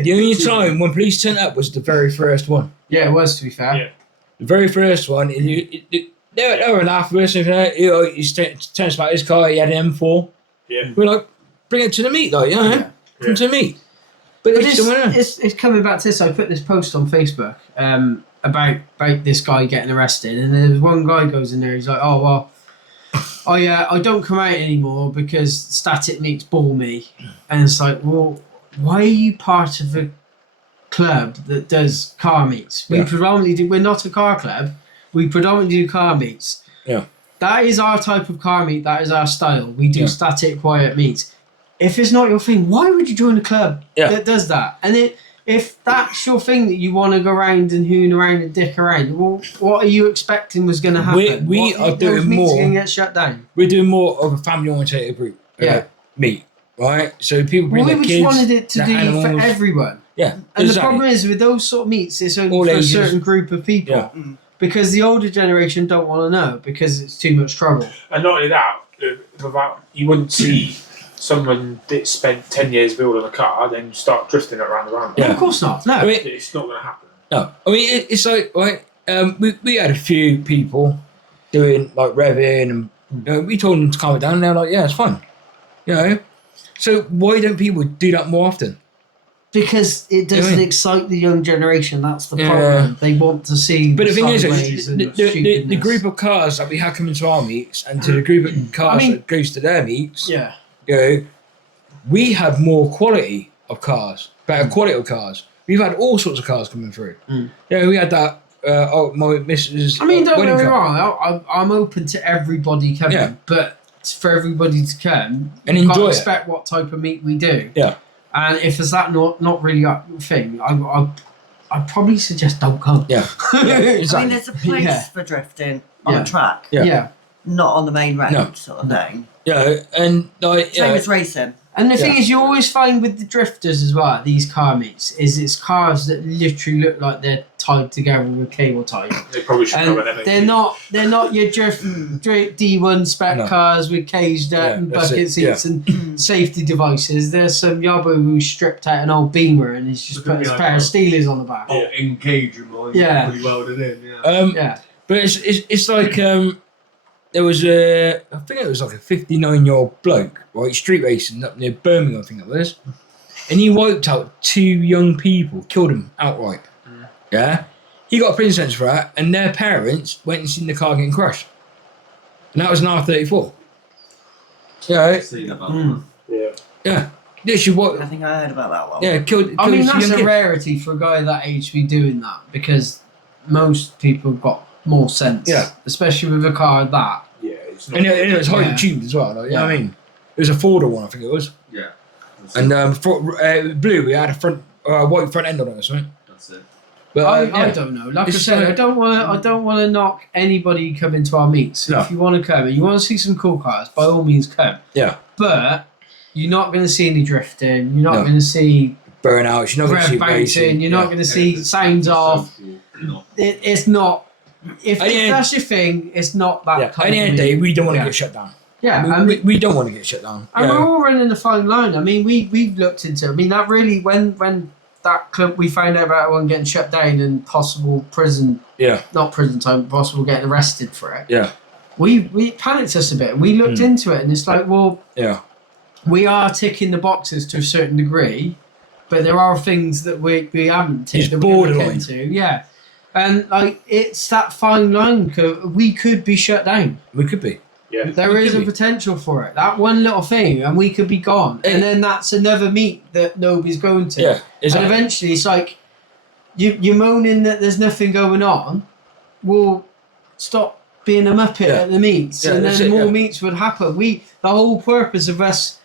The only time when police turned up was the very first one. Yeah, it was, to be fair. Yeah. The very first one, they were laughing with us. He tells us about his car, he had an M4. Yeah. We're like, bring it to the meet, like, come to the meet. But it's coming back to this. I put this post on Facebook about this guy getting arrested, and there's one guy goes in there, he's like, oh, well, I don't come out anymore because static meets bore me. And it's like, well, why are you part of a club that does car meets? We're not a car club. We predominantly do car meets. Yeah. That is our type of car meet. That is our style. We do static, quiet meets. If it's not your thing, why would you join a club that does that? And if that's your thing, that you want to go around and hoon around and dick around, well, what are you expecting was going to happen? We are doing more. Going to get shut down. We're doing more of a family-oriented group meet, right? So people bring their kids. We just wanted it to do for everyone. Yeah, and the problem is with those sort of meets, it's only for a certain group of people. Yeah. Because the older generation don't want to know because it's too much trouble. And not only that, you wouldn't see someone that spent 10 years building a car then start drifting it around the roundabout. Yeah, of course not. No. It's not going to happen. No. I mean, it's like, right, we had a few people doing like revving and we told them to calm it down and they're like, yeah, it's fun. You know? So why don't people do that more often? Because it doesn't excite the young generation. That's the problem. They want to see. But the thing is, the group of cars that we had coming to our meets and to the group of cars that goes to their meets, we have more quality of cars, better quality of cars. We've had all sorts of cars coming through. Yeah, we had that. My missus. I mean, don't get me wrong. I'm open to everybody coming, but for everybody to come and enjoy, expect what type of meet we do. Yeah. And if it's that not really a thing, I'd probably suggest don't come. Yeah. Exactly. I mean, there's a place for drifting on a track. Yeah. Not on the main road sort of thing. Yeah, and like same as racing. And the thing is, you always find with the drifters as well, these car meets, is it's cars that literally look like they're tied together with cable tie. They probably should have an MOT. They're not your drift D1 spec cars with caged up and bucket seats and safety devices. There's some yobbo who stripped out an old Beamer and he's just put his pair of Steelers on the back. Oh, engage in mine. Yeah. Pretty welded in. Yeah. But it's like there was I think it was like a 59-year-old bloke, right, street racing up near Birmingham, I think it was, and he wiped out 2 young people, killed them outright. Yeah, he got a prison sentence for that, and their parents went and seen the car getting crushed. And that was an R34. Yeah, I've seen about that. Yeah. yeah. Literally, what? I think I heard about that one. Yeah, killed. I mean, some that's young a kid. rarity for a guy that age to be doing that because most people have got more sense. Yeah. Especially with a car like that. Yeah. It's not. And it was highly Yeah. tuned as well. Like, you know what I Yeah. mean? It was a Ford one, I think it was. Yeah. That's And it. blue, we had a white front end on it or something. That's it. But I yeah. don't know. Like It's I said, like- I don't want to knock anybody coming to our meets. No. If you want to come and you want to see some cool cars, by all means come. Yeah. But you're not going to see any drifting. You're not No. going to see Burnouts, you're not going to see rev racing. bouncing. You're not going to see sounds off. No. It's not. If At the end- that's your thing, it's not that. Yeah. Type At the end of the day, we don't want to Yeah. get shut down. Yeah, I mean, we don't want to get shut down. and Yeah. we're all running a fine line. I mean, we've looked into. I mean, that really when that club we found out about one getting shut down and possible prison, Yeah. not prison time, possible getting arrested for it. Yeah. We panicked us a bit. And we looked into it, and it's like, well, Yeah. we are ticking the boxes to a certain degree, but there are things that we haven't ticked It's that we're looking borderline. into. Yeah, and like it's that fine line. We could be shut down. We could be. Yeah. There We is could a be. potential for it. That one little thing, and we could be gone. Hey. And then that's another meet that nobody's going to. Yeah. And Exactly. eventually, it's like you're moaning that there's nothing going on. Well, stop being a muppet Yeah. at the meets, Yeah, and that's then it, more yeah. meets would happen. The whole purpose of us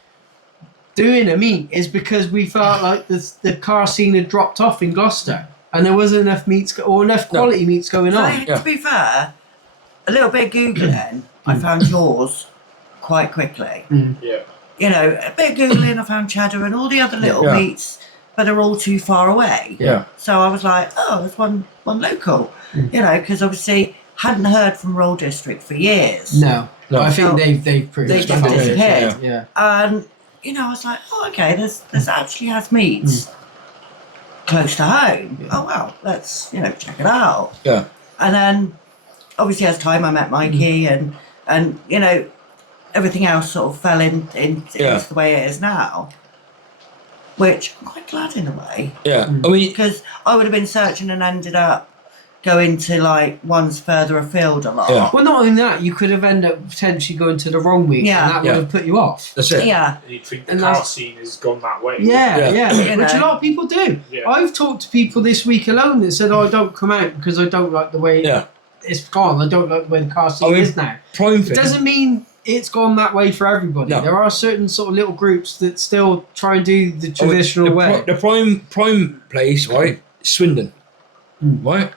doing a meet is because we felt like the car scene had dropped off in Gloucester, and there wasn't enough meets or enough No. quality meets going So, on. Yeah. to be fair, a little bit of Googling, I found yours quite quickly. Yeah. You know, a bit of Googling, I found Cheddar and all the other little Yeah. meets, but they're all too far away. Yeah. So I was like, oh, there's one local. You know, because obviously hadn't heard from Roll District for years. No, No. I think So they've pretty they much just found it. disappeared. Yeah. And, you know, I was like, oh, okay, there's actually has meets close to home. Yeah. Oh, well, let's, you know, check it out. Yeah. And then, obviously, as time I met Mikey and you know, everything else sort of fell Yeah. into the way it is now. Which I'm quite glad in a way. Yeah. I mean, Because I would have been searching and ended up going to like ones further afield a lot. Yeah. Well, not only that, you could have ended up potentially going to the wrong meet, Yeah. and that Yeah. would have put you off. that's it. Yeah. And you'd think And the car that's- scene has gone that way. Yeah, Yeah. yeah, You which a know. lot of people do. Yeah. I've talked to people this week alone that said, "Oh, I don't come out because I don't like the way Yeah. it's gone. I don't like the way the car scene I mean, is now." Prime It thing. doesn't mean it's gone that way for everybody. No. There are certain sort of little groups that still try and do the traditional way. The prime place, right? Swindon, Mm. right?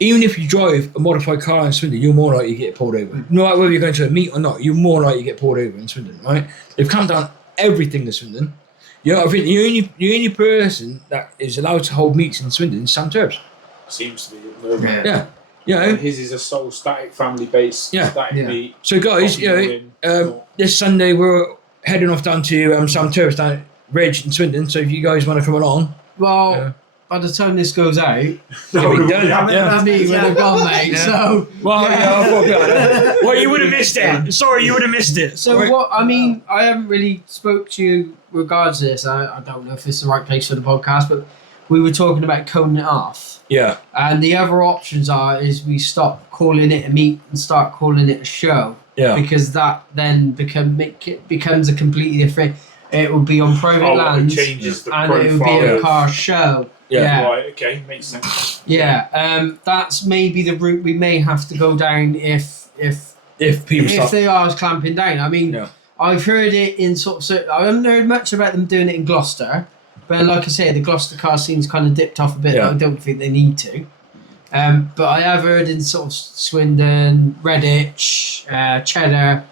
Even if you drive a modified car in Swindon, you're more likely to get pulled over. No matter whether you're going to a meet or not, you're more likely to get pulled over in Swindon, right? They've clamped down everything in Swindon. Yeah, I think the only person that is allowed to hold meets in Swindon is Sam Turbs. Seems to be at the moment. Yeah. Yeah, you know. And his is a sole static family based Yeah. static Yeah. meet. So guys, you know, Probably win. this Sunday we're heading off down to Sam Turbs down at Reg in Swindon. So if you guys want to come along, Well, Yeah. by the time this goes out, it'll be done. Yeah. Yeah. that meet would have gone, mate. Yeah. So, Well, yeah, I thought about it. Well, you would have missed it. Sorry, you would have missed it. So Right. what? I mean, I haven't really spoke to you regards to this. I don't know if it's the right place for the podcast, but we were talking about coning it off, Yeah, and the other options is we stop calling it a meet and start calling it a show, yeah, because that then becomes a completely different. It will be on private Oh, it lands, changes the and it will be profile. a car show. Yeah. Yeah. Right, okay, makes sense. Yeah, that's maybe the route we may have to go down if if people start. they are clamping down. I mean, Yeah. I've heard it in sort of. I haven't heard much about them doing it in Gloucester, but like I say, the Gloucester car scene's kind of dipped off a bit. Yeah. I don't think they need to. But I have heard in sort of Swindon, Redditch, Cheddar,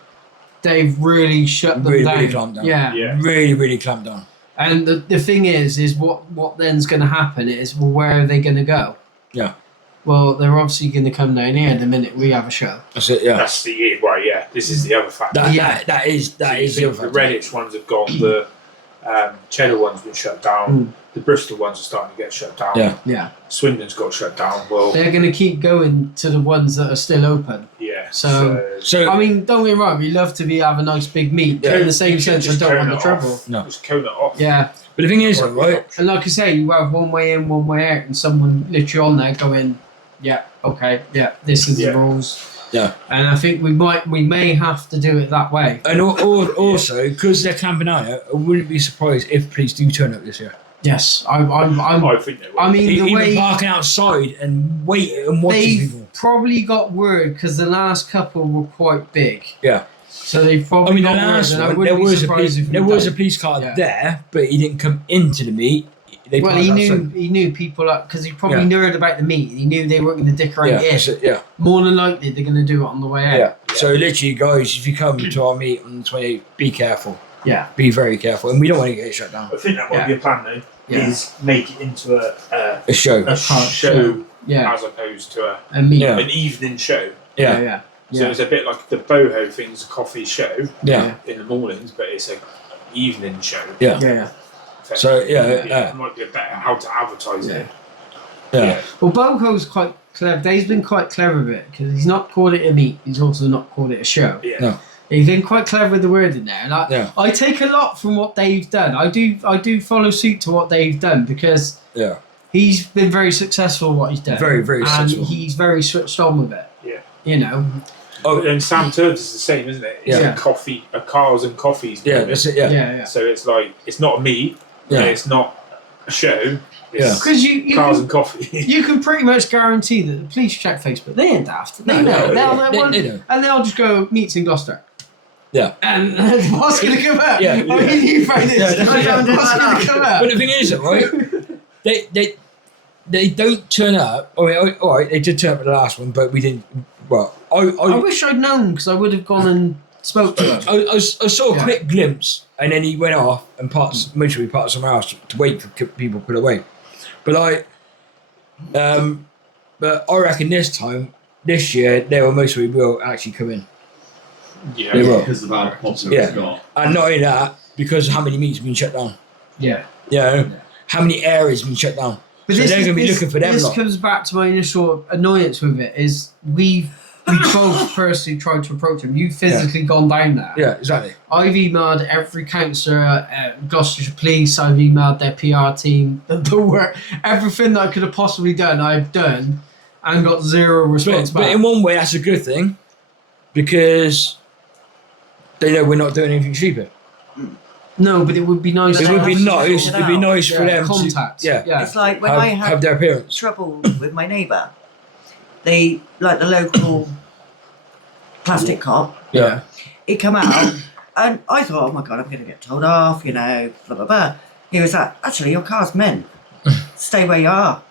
they've really shut them Really, down. really clamped down. Yeah. Yeah. Really, really clamped down. And the thing is what then's going to happen is, well, where are they going to go? Yeah. Well, they're obviously going to come down here the minute we have a show. That's it. Yeah. That's the right. Yeah, this is the other factor. That Yeah. is So you the think other the factor. Redditch ones have gone. The Cheddar one's been shut down. the Bristol ones are starting to get shut down. Yeah. Yeah. Swindon's got shut down. Well, They're going to keep going to the ones that are still open. yeah. So I mean, don't get me wrong, we love to have a nice big meet. Yeah. But in the same sense, I just don't cone want the it trouble. off. No. Just cone it off. Yeah. but the thing is, though, right? And like I say, you have one way in, one way out, and someone literally on there going, yeah, okay, yeah, this is Yeah. the rules. Yeah. And I think we may have to do it that way. And also, because they're camping out, I wouldn't be surprised if police do turn up this year. Yes, I think they will. I mean, the Even way parking outside and waiting and watching they've people. probably got word because the last couple were quite big. Yeah. So they've probably I mean, the got last word, and I one, wouldn't there be was a surprised police, if there we was a don't. police car Yeah. there, but he didn't come into the meet. They Well, parked he outside. knew people up because he probably Yeah. heard about the meet. He knew they weren't going to dick around Yeah, in. so, yeah, More than likely, they're going to do it on the way out. yeah. So literally, guys, if you come to our meet on the 28th, be careful. Yeah. Be very careful, and we don't want to get shut down. I think that might Yeah. be a plan though. Yeah. Is make it into A show. a show Yeah. as opposed to And meet. Yeah. an evening show. Yeah. Yeah, Yeah. So it's a bit like the boho thing's a coffee show yeah, in the mornings, but it's an evening show. yeah. Yeah. So It might be a better how to advertise it. yeah. Well, Boho's quite clever. Dave's been quite clever with it because he's not called it a meet. He's also not called it a show. Yeah. No. He's been quite clever with the word in there, and Yeah. I take a lot from what Dave's done. I do follow suit to what Dave's done because Yeah. he's been very successful at what he's done. Very, very and successful. he's very switched on with it. Yeah. You know. Oh, And Sam Turds is the same, isn't it? It's Yeah. a cars and coffees. yeah, movement. that's it. Yeah, Yeah. So it's like it's not a meet. Yeah. And it's not a show. Yeah. It's Because you cars can, and coffee. you can pretty much guarantee that the police check Facebook. They ain't daft. They No, know. no, They'll, yeah. they won't- They know. And they'll just go meets in Gloucester. Yeah. And what's going to come up? Yeah, I mean, you found it. Yeah, that's what's it. going to come up? But the thing is, though, right? they don't turn up. I mean, all right, they did turn up at the last one, but we didn't. Well, I I wish I'd known because I would have gone and spoke to them. I saw a Yeah. quick glimpse, and then he went off and motorway parked somewhere else to wait for people to put away. But but I reckon this year, their motorway will actually come in. Yeah. They will. Because of how popular Yeah. it's got. And not only that, because of how many meets have been shut down. Yeah. You know, how many areas have been shut down. But So they're going to be looking for them This lot. comes back to my initial annoyance with it is we both personally tried to approach him. You've physically gone down there. Yeah, exactly. I've emailed every councillor, Gloucestershire Police, I've emailed their PR team, the work, everything that I could have possibly done, I've done, and got zero response But back. in one way, that's a good thing, because they know we're not doing anything stupid. No, but it would be nice. It to would be have nice. sort it It'd be out. nice for them contact. to yeah, It's like when I have had their appearance. trouble with my neighbour, the local plastic cop, Yeah, he come out and I thought, oh my god, I'm going to get told off, blah blah blah. He was like, actually, your car's meant. Stay where you are,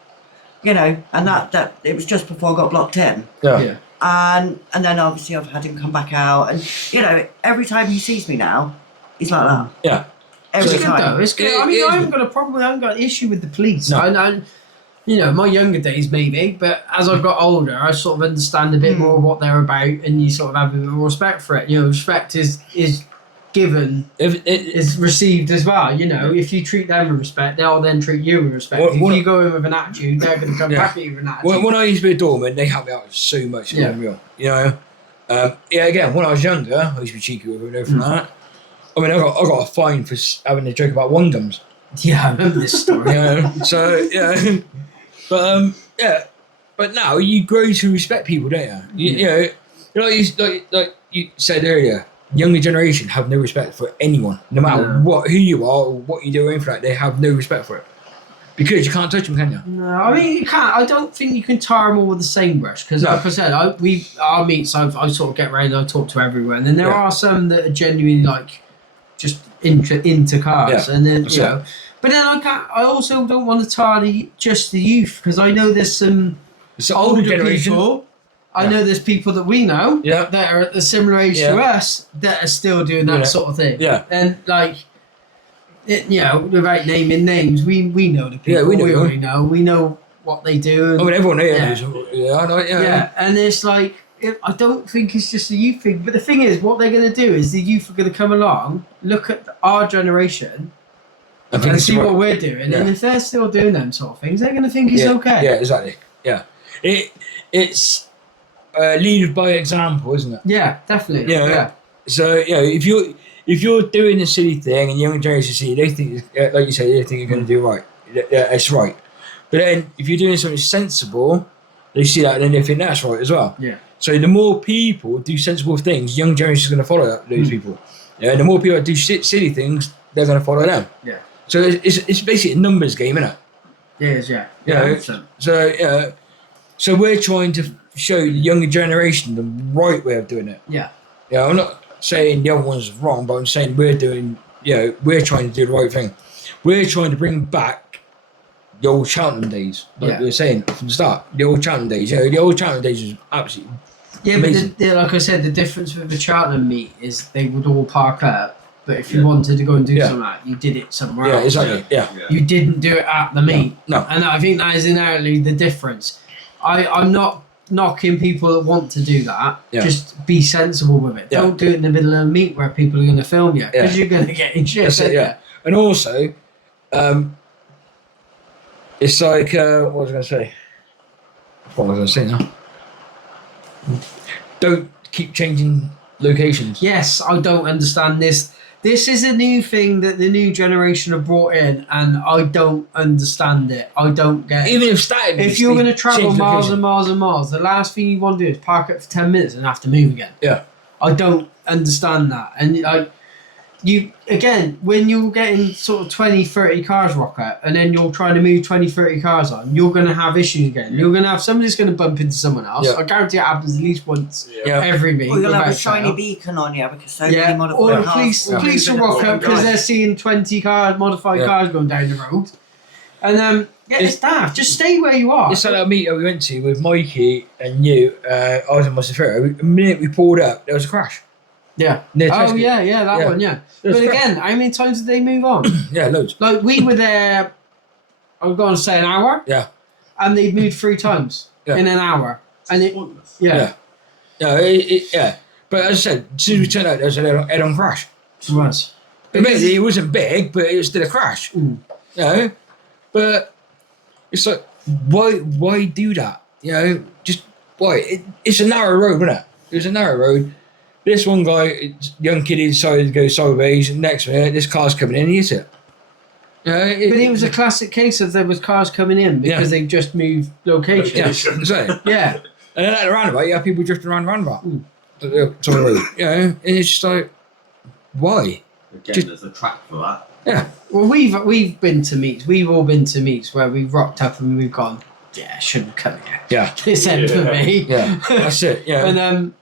and that it was just before I got blocked in. yeah, Yeah. And then obviously I've had him come back out, and every time he sees me now, he's like that. yeah. Every It's good time. though. It's good. It I mean, is I haven't good. got a problem. I haven't got an issue with the police. No. My younger days maybe, but as I've got older, I sort of understand a bit more what they're about, and you sort of have a bit more respect for it. Respect is given, is received as well. If you treat them with respect, they'll then treat you with respect. Well, if you go in with an attitude, they're going to come Yeah. back at you with an attitude. When I used to be a doorman, they helped me out so much. Yeah. Unreal. Again, when I was younger, I used to be cheeky with them and everything like that. I mean, I got a fine for having a joke about wand gums. Yeah, I remember this story. But now you grow to respect people, don't you? Like you said earlier, younger generation have no respect for anyone, no matter who you are or what you do or anything like. They have no respect for it because you can't touch them, can you? No, I mean you can't. I don't think you can tar them all with the same brush because, No. like I said, our meets. I sort of get around. I talk to everyone, and then there Yeah. are some that are genuinely like just into cars, Yeah, and then that's you know. But then I can't. I also don't want to tar just the youth because I know there's some It's the older generation. people. I Yeah. know there's people that we know Yeah. that are at a similar age to Yeah. us that are still doing that Yeah. sort of thing. Yeah. And without naming names, we know the people. Yeah, we know them. already know. We know what they do. And, I mean, everyone here Yeah. knows. Yeah, I know. yeah, and it's like I don't think it's just a youth thing. But the thing is, what they're going to do is the youth are going to come along, look at our generation, and see what we're doing. And if they're still doing them sort of things, they're going to think it's okay. Yeah, exactly. Yeah, it's lead by example, isn't it? Yeah, definitely. Yeah. So if you're doing a silly thing and young generation see, they think, like you say, they think you're going to do right. Yeah, it's right. But then if you're doing something sensible, they see that and then they think that's right as well. Yeah. So the more people do sensible things, young generation is going to follow those people. Yeah. And the more people that do silly things, they're going to follow them. Yeah. So it's basically a numbers game, isn't it? It is, yeah. So we're trying to show the younger generation the right way of doing it. Yeah. Yeah, I'm not saying the other one's wrong, but I'm saying we're trying to do the right thing. We're trying to bring back the old Cheltenham days, like we were saying from the start. The old Cheltenham days, the old Cheltenham days was absolutely amazing. But like I said, the difference with the Cheltenham meet is they would all park up. But if you wanted to go and do something like that, you did it somewhere else. Yeah, exactly. Yeah. You didn't do it at the meet. No. And I think that is inherently the difference. I'm not knocking people that want to do that. Yeah. Just be sensible with it. Yeah. Don't do it in the middle of a meet where people are going to film you because you're going to get in shit. And also, it's like, what was I going to say? What was I going to say now? Don't keep changing locations. Yes, I don't understand this. This is a new thing that the new generation have brought in, and I don't understand it. I don't get it. Even if you're going to travel miles and miles and miles, the last thing you want to do is park it for 10 minutes and have to move again. Yeah. I don't understand that. And when you're getting sort of 20, 30 cars rock up, and then you're trying to move 20, 30 cars on, you're going to have issues again. You're going to have somebody's going to bump into someone else. I guarantee it happens at least once every meet. Or you'll have a shiny beacon on you because so many modified cars. Or police will rock up because they're seeing 20 modified cars going down the road. And it's daft. Just stay where you are. It's like that meet we went to with Mikey and you. I was in my Subaru. The minute we pulled up, there was a crash. Yeah. That one, yeah. But again, how many times did they move on? Yeah, loads. Like, we were there, I'm going to say an hour. Yeah. And they'd moved 3 times in an hour. And it, yeah. But as I said, as soon as we turned out, there was a head-on crash. It was. It wasn't big, but it was still a crash. Mm. You know? But it's like, why do that? You know, just why? It's a narrow road, isn't it? It was a narrow road. This one guy, young kid, decided to go sideways. Next minute, this car's coming in, and he hits it. But it was a classic case of there was cars coming in because they just moved location. Yeah. And then at the roundabout, you have people drifting around the roundabout. And it's just like, why? Again, there's a track for that. Yeah. Well, we've been to meets. We've all been to meets where we've rocked up and we've gone, I shouldn't come here. Yeah. This end for me. Yeah. That's it. Yeah. And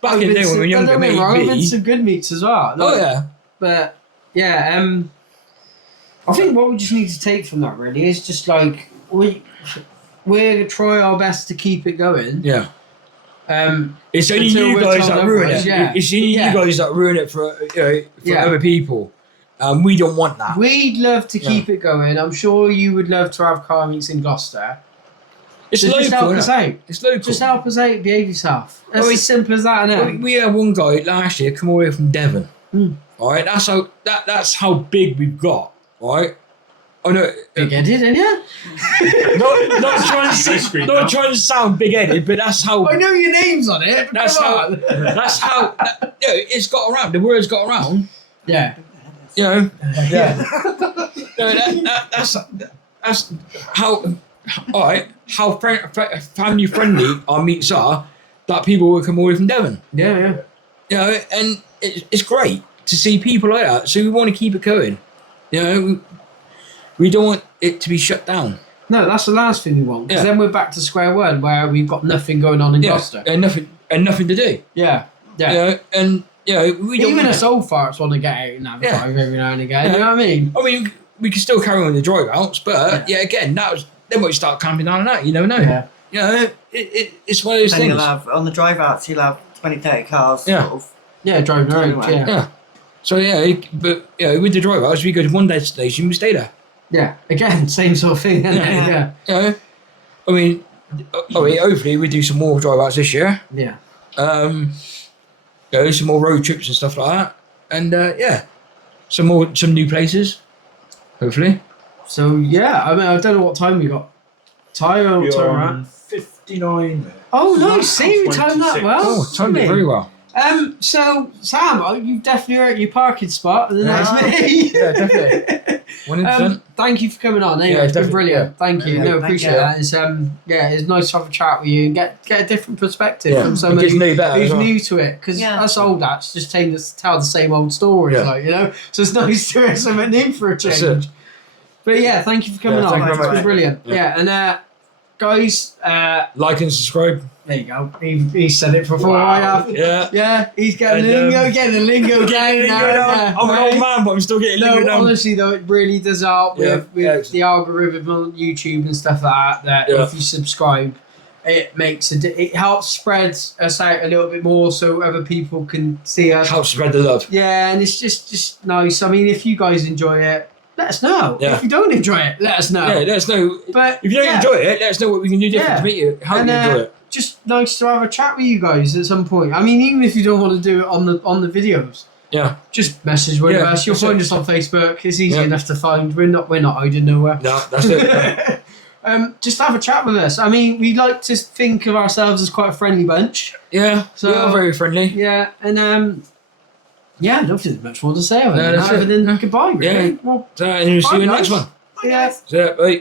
back in the day when we were younger, I've been to some good meets as well. But I think what we just need to take from that really is just like we're try our best to keep it going. Yeah. It's only you guys that ruin it. Yeah. It's only you guys that ruin it for other people. We don't want that. We'd love to keep it going. I'm sure you would love to have car meets in Gloucester. It's local. Just help us out. It's local. Just help us out. Behave yourself. That's as simple as that, isn't it? We had one guy last year come all the way from Devon. All right, that's how big we've got. All right. I know. Big-headed, ain't you? not trying to sound big-headed, but that's how. I know your name's on it. That's how. It's got around. The word's got around. Yeah. You know. Yeah. That's how. All right, how family friendly our meets are, that people will come all the way from Devon. Yeah. You know, and it's great to see people like that. So we want to keep it going. You know, we don't want it to be shut down. No, that's the last thing we want. Because then we're back to square one, where we've got nothing going on in Gloucester and nothing to do. Yeah. You know, and we don't. Even us old farts want to get out and have a drive every now and again. You know what I mean? I mean, we can still carry on with the drive outs, but again, they might start camping down on that. You never know. Yeah. You know, it's one of those things. You'll have, on the drive outs, you'll have 20, 30 cars. Yeah. Sort of driving around. Yeah. So but with the drive outs, we go to one destination, we stay there. Yeah. Again, same sort of thing. Yeah. You know, I mean, hopefully we do some more drive outs this year. Yeah. Some more road trips and stuff like that, and some new places. Hopefully. So yeah, I mean, I don't know what time we got. Time You're around. on 59. Oh no, see, we timed that 26. well. Oh, timed it very well. So Sam, you've definitely earned your parking spot in the next Yeah. minute. Yeah, definitely. 100%. Thank you for coming on. Anyway, Yeah, it's been definitely, brilliant. Thank you. Yeah, No, thank appreciate you. that. It's it's nice to have a chat with you and get a different perspective Yeah. from It somebody gives me that who's as well. new to it. Because Yeah. us old acts just tend to tell the same old stories, Yeah. like, you know. So it's nice to hear something new for a That's change. it. But yeah, thank you for coming Yeah, on. thank you very It's been much. brilliant. Yeah. Yeah, and guys, Like and subscribe. there you go. He said it before Wow. I have. Yeah. Yeah, he's getting the And, lingo, getting the lingo down now. I'm an old man, but I'm still getting No, lingo down. honestly though, it really does help Yeah, with yeah. the algorithm on YouTube and stuff like that. That Yeah. if you subscribe, it makes it helps spread us out a little bit more so other people can see us. Help spread the love. Yeah, and it's just nice. I mean, if you guys enjoy it, let us know. Yeah. If you don't enjoy it, let us know. Yeah, let us know. But If you don't yeah, enjoy it, let us know what we can do different Yeah. to make you help And, you enjoy it. just nice to have a chat with you guys at some point. I mean, even if you don't want to do it on the videos. Yeah. Just message one of Yeah, us. You'll that's find it. us on Facebook. It's easy Yeah. enough to find. We're not hiding nowhere. No, that's it. Yeah. Just have a chat with us. I mean, we like to think of ourselves as quite a friendly bunch. Yeah, So- we are very friendly. Yeah, and yeah, I don't think there's much more to say No, that's other it. than No. goodbye. Really. Yeah. Well, So, and we'll see you in the Bye, next guys. one. yeah. So, bye.